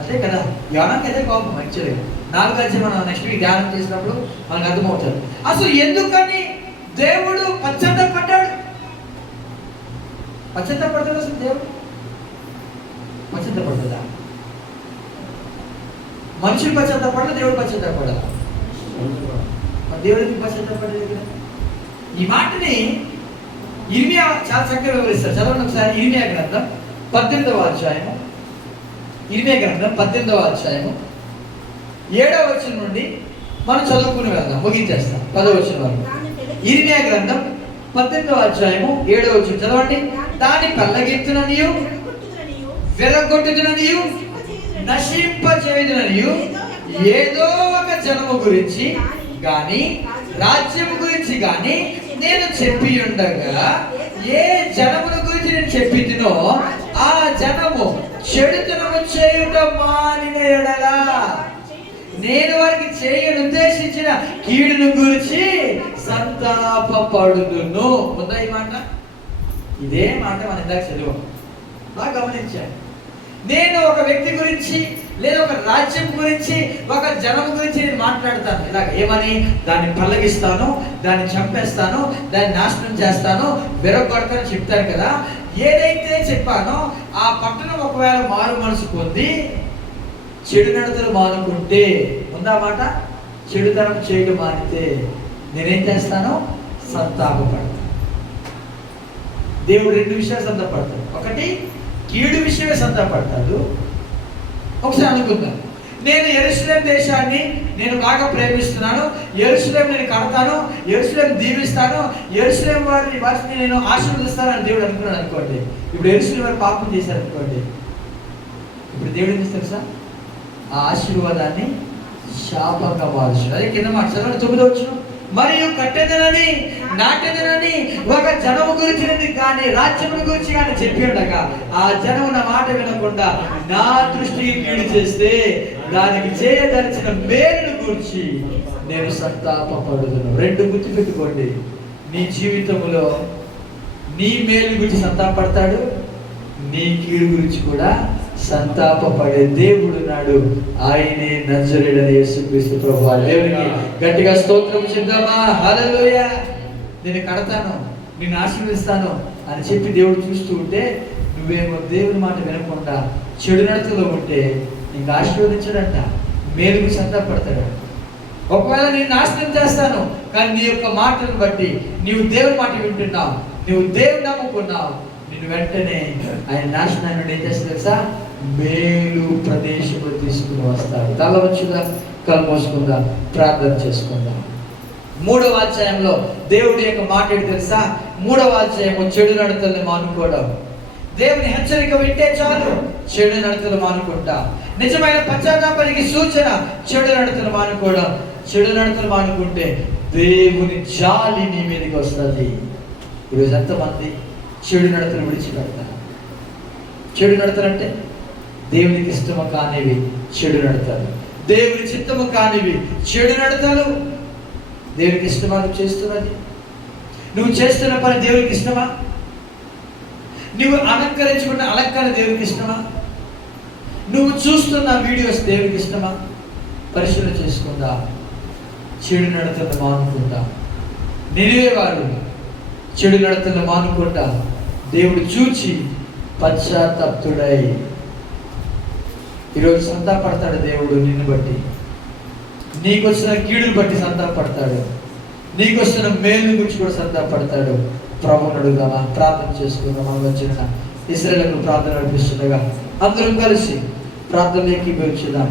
అదే కదా, యోనాకి అదే కోపం. యాక్చువల్గా 4వ అధ్యాయం మనం నెక్స్ట్ వీక్ ధ్యానం చేసినప్పుడు మనకు అర్థమవుతుంది అసలు ఎందుకని దేవుడు పశ్చాత్తాపడ్డాడు. పశ్చాత్తాపడతాడు అసలు దేవుడు? పశ్చాత్తాపడదా? మనుషులు పశ్చాత్తాపడాలి, దేవుడు పశ్చాత్తాపడాలి. దేవుడికి పశ్చాత్తాపడలేదు కదా. ఈ మాటని ఇర్మియా చాలా చక్కగా వివరిస్తారు. చదవండి ఒకసారి. ఇర్మియా గ్రంథం 18వ అధ్యాయము. ఇర్మియా గ్రంథం 18వ అధ్యాయము 7వ వచనం నుండి మనం చదువుకుని వెళ్దాం, ముగించేస్తాం 10వ వచనం వరకు. ఇర్మియా గ్రంథం 18వ అధ్యాయము 7వ వచనం చదవండి. దాని పల్లగెత్తుననియు విరగొట్టుననియు నశింపచేయుదుననియు ఏదో ఒక జనము గురించి గాని రాజ్యము గురించి గాని నేను చెప్పి ఉండగా, ఏ జనముల గురించి నేను చెప్పితినో ఆ జనము చెడుతనము చేయుట మానిన ఎడల నేను వారికి చేయను ఉద్దేశించిన కీడును గురించి సంతాపపడుదును. ఉందా ఈ మాట? ఇదే మాట మనం ఇందాక చదివాం. బాగా గమనించాను. నేను ఒక వ్యక్తి గురించి లేదా ఒక రాజ్యం గురించి ఒక జనం గురించి నేను మాట్లాడతాను. ఇలాగ ఏమని? దాన్ని పల్లగిస్తాను, దాన్ని చంపేస్తాను, దాన్ని నాశనం చేస్తాను, విరగొడతాను చెప్తాను కదా. ఏదైతే చెప్పానో ఆ పట్టణం ఒకవేళ మారు మనసు పొంది చెడు నడతలు మానుకుంటే, ఉందా మాట? చెడుతనం చేయడం మానితే నేనేం చేస్తాను? సంతాపపడతాను. దేవుడు 2 విషయాలు సంతాపడతాడు. ఒకటి కీడు విషయమే సంతాపడతాడు. ఒకసారి అనుకుందాం, నేను యెరూషలేము దేశాన్ని నేను బాగా ప్రేమిస్తున్నాను, యెరూషలేము నేను కడతాను, యెరూషలేము దీవిస్తాను, యెరూషలేము వారిని నేను ఆశీర్వదిస్తాను అని దేవుడు అనుకున్నాడు అనుకోండి. ఇప్పుడు యెరూషలేము వారు పాపం చేశారు అనుకోండి. ఇప్పుడు దేవుడు ఏం చేస్తారు సార్? ఆ ఆశీర్వాదాన్ని శాపంగా మారుస్తాడు. అదే కింద మాట చదవండి 9వ వచనం. మరియు కట్టెదనని నాటెదనని ఒక జనము గురించి కానీ రాజ్యముల గురించి కానీ చెప్పి ఉండగా ఆ జనము నా మాట వినకుండా నా దృష్టికి కీడు చేస్తే దానికి చేయదలిచిన మేలును గురించి నేను సంతాపపడుదును. 2 గుర్తుపెట్టుకోండి. నీ జీవితంలో నీ మేలు గురించి సంతాపడతాడు, నీ కీడు గురించి కూడా సంతాపపడే దేవుడు నాడు. ఆయనే నజరేయుడైన యేసుక్రీస్తు ప్రభువు. దేవునికి గట్టిగా స్తోత్రం చెప్దామా? హల్లెలూయా. నేను కడతాను, నిన్ను ఆశీర్వదిస్తాను అని చెప్పి దేవుడు చూస్తూ ఉంటే నువ్వేమో దేవుని మాట వినకుండా చెడు నడతలో ఉంటే నీకు ఆశీర్వదించడంట, మేలుకు సంతాపడతాడు. ఒకవేళ నేను నాశనం చేస్తాను, కానీ నీ యొక్క మాటలను బట్టి నీవు దేవుని మాట వింటున్నావు, నువ్వు దేవుని నమ్ముకున్నావు, నిన్ను వెంటనే ఆయన నాశనాన్ని నుండి ఏం చేస్తుంది తెలుసా? మేలు ప్రదేశంలో తీసుకుని వస్తాడు. తల వంచుగా కళ్ళు మూసుకుందాం, ప్రార్థన చేసుకుందాం. 3వ అధ్యాయంలో దేవుడి యొక్క మాట ఏంటి తెలుసా? 3వ అధ్యాయము చెడు నడతల్ని మానుకోవడం. దేవుని హెచ్చరిక వింటే చాలు చెడు నడతలు మానుకుంటా. నిజమైన పశ్చాత్తాపానికి సూచన చెడు నడతలు మానుకోవడం. చెడు నడతలు మానుకుంటే దేవుని జాలి నీ మీదకి వస్తుంది. ఈరోజు ఎంతమంది చెడు నడతలు విడిచిపెడతారు? చెడు నడతలు అంటే దేవునికి ఇష్టము కానివి చెడు నడతలు, దేవుని చిత్తము కానివి చెడు నడతలు. దేవునికి ఇష్టమా నువ్వు చేస్తున్నది? నువ్వు చేస్తున్న పని దేవునికి ఇష్టమా? నువ్వు అలంకరించుకున్న అలంకరణ దేవునికి ఇష్టమా? నువ్వు చూస్తున్న వీడియోస్ దేవునికి ఇష్టమా? పరిశీలన చేసుకుందా. చెడు నడతలు మానుకుంటా. నినివే వారు చెడు నడతలు మానుకుంటా దేవుడు చూచి పశ్చాత్తాపతుడై ఈరోజు సంతాపడతాడు. దేవుడు నిన్ను బట్టి, నీకు వచ్చిన కీడుని బట్టి సంతాపడతాడు, నీకు వచ్చిన మేలు గురించి కూడా సంతాపడతాడు. ప్రభువుని అడుగుదామా? ప్రార్థన చేసుకుందాం. మనం వచ్చిన ఇశ్రాయేలుకు ప్రార్థన నడిపిస్తుండగా అందరం కలిసి ప్రార్థనలోకి వచ్చేద్దాం.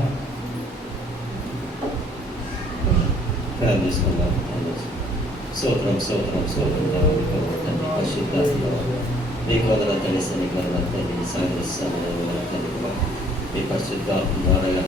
ప్రార్థిస్తున్నాం. స్తోత్రం స్తోత్రం స్తోత్రం తండ్రి, పరిశుద్ధాత్మ నీకు వందనాలు తండ్రి, నీకు వందనాలు తండ్రి, సాగరిస్తాను తండ్రి, నీ పరిశుద్ధాత్మ ద్వారా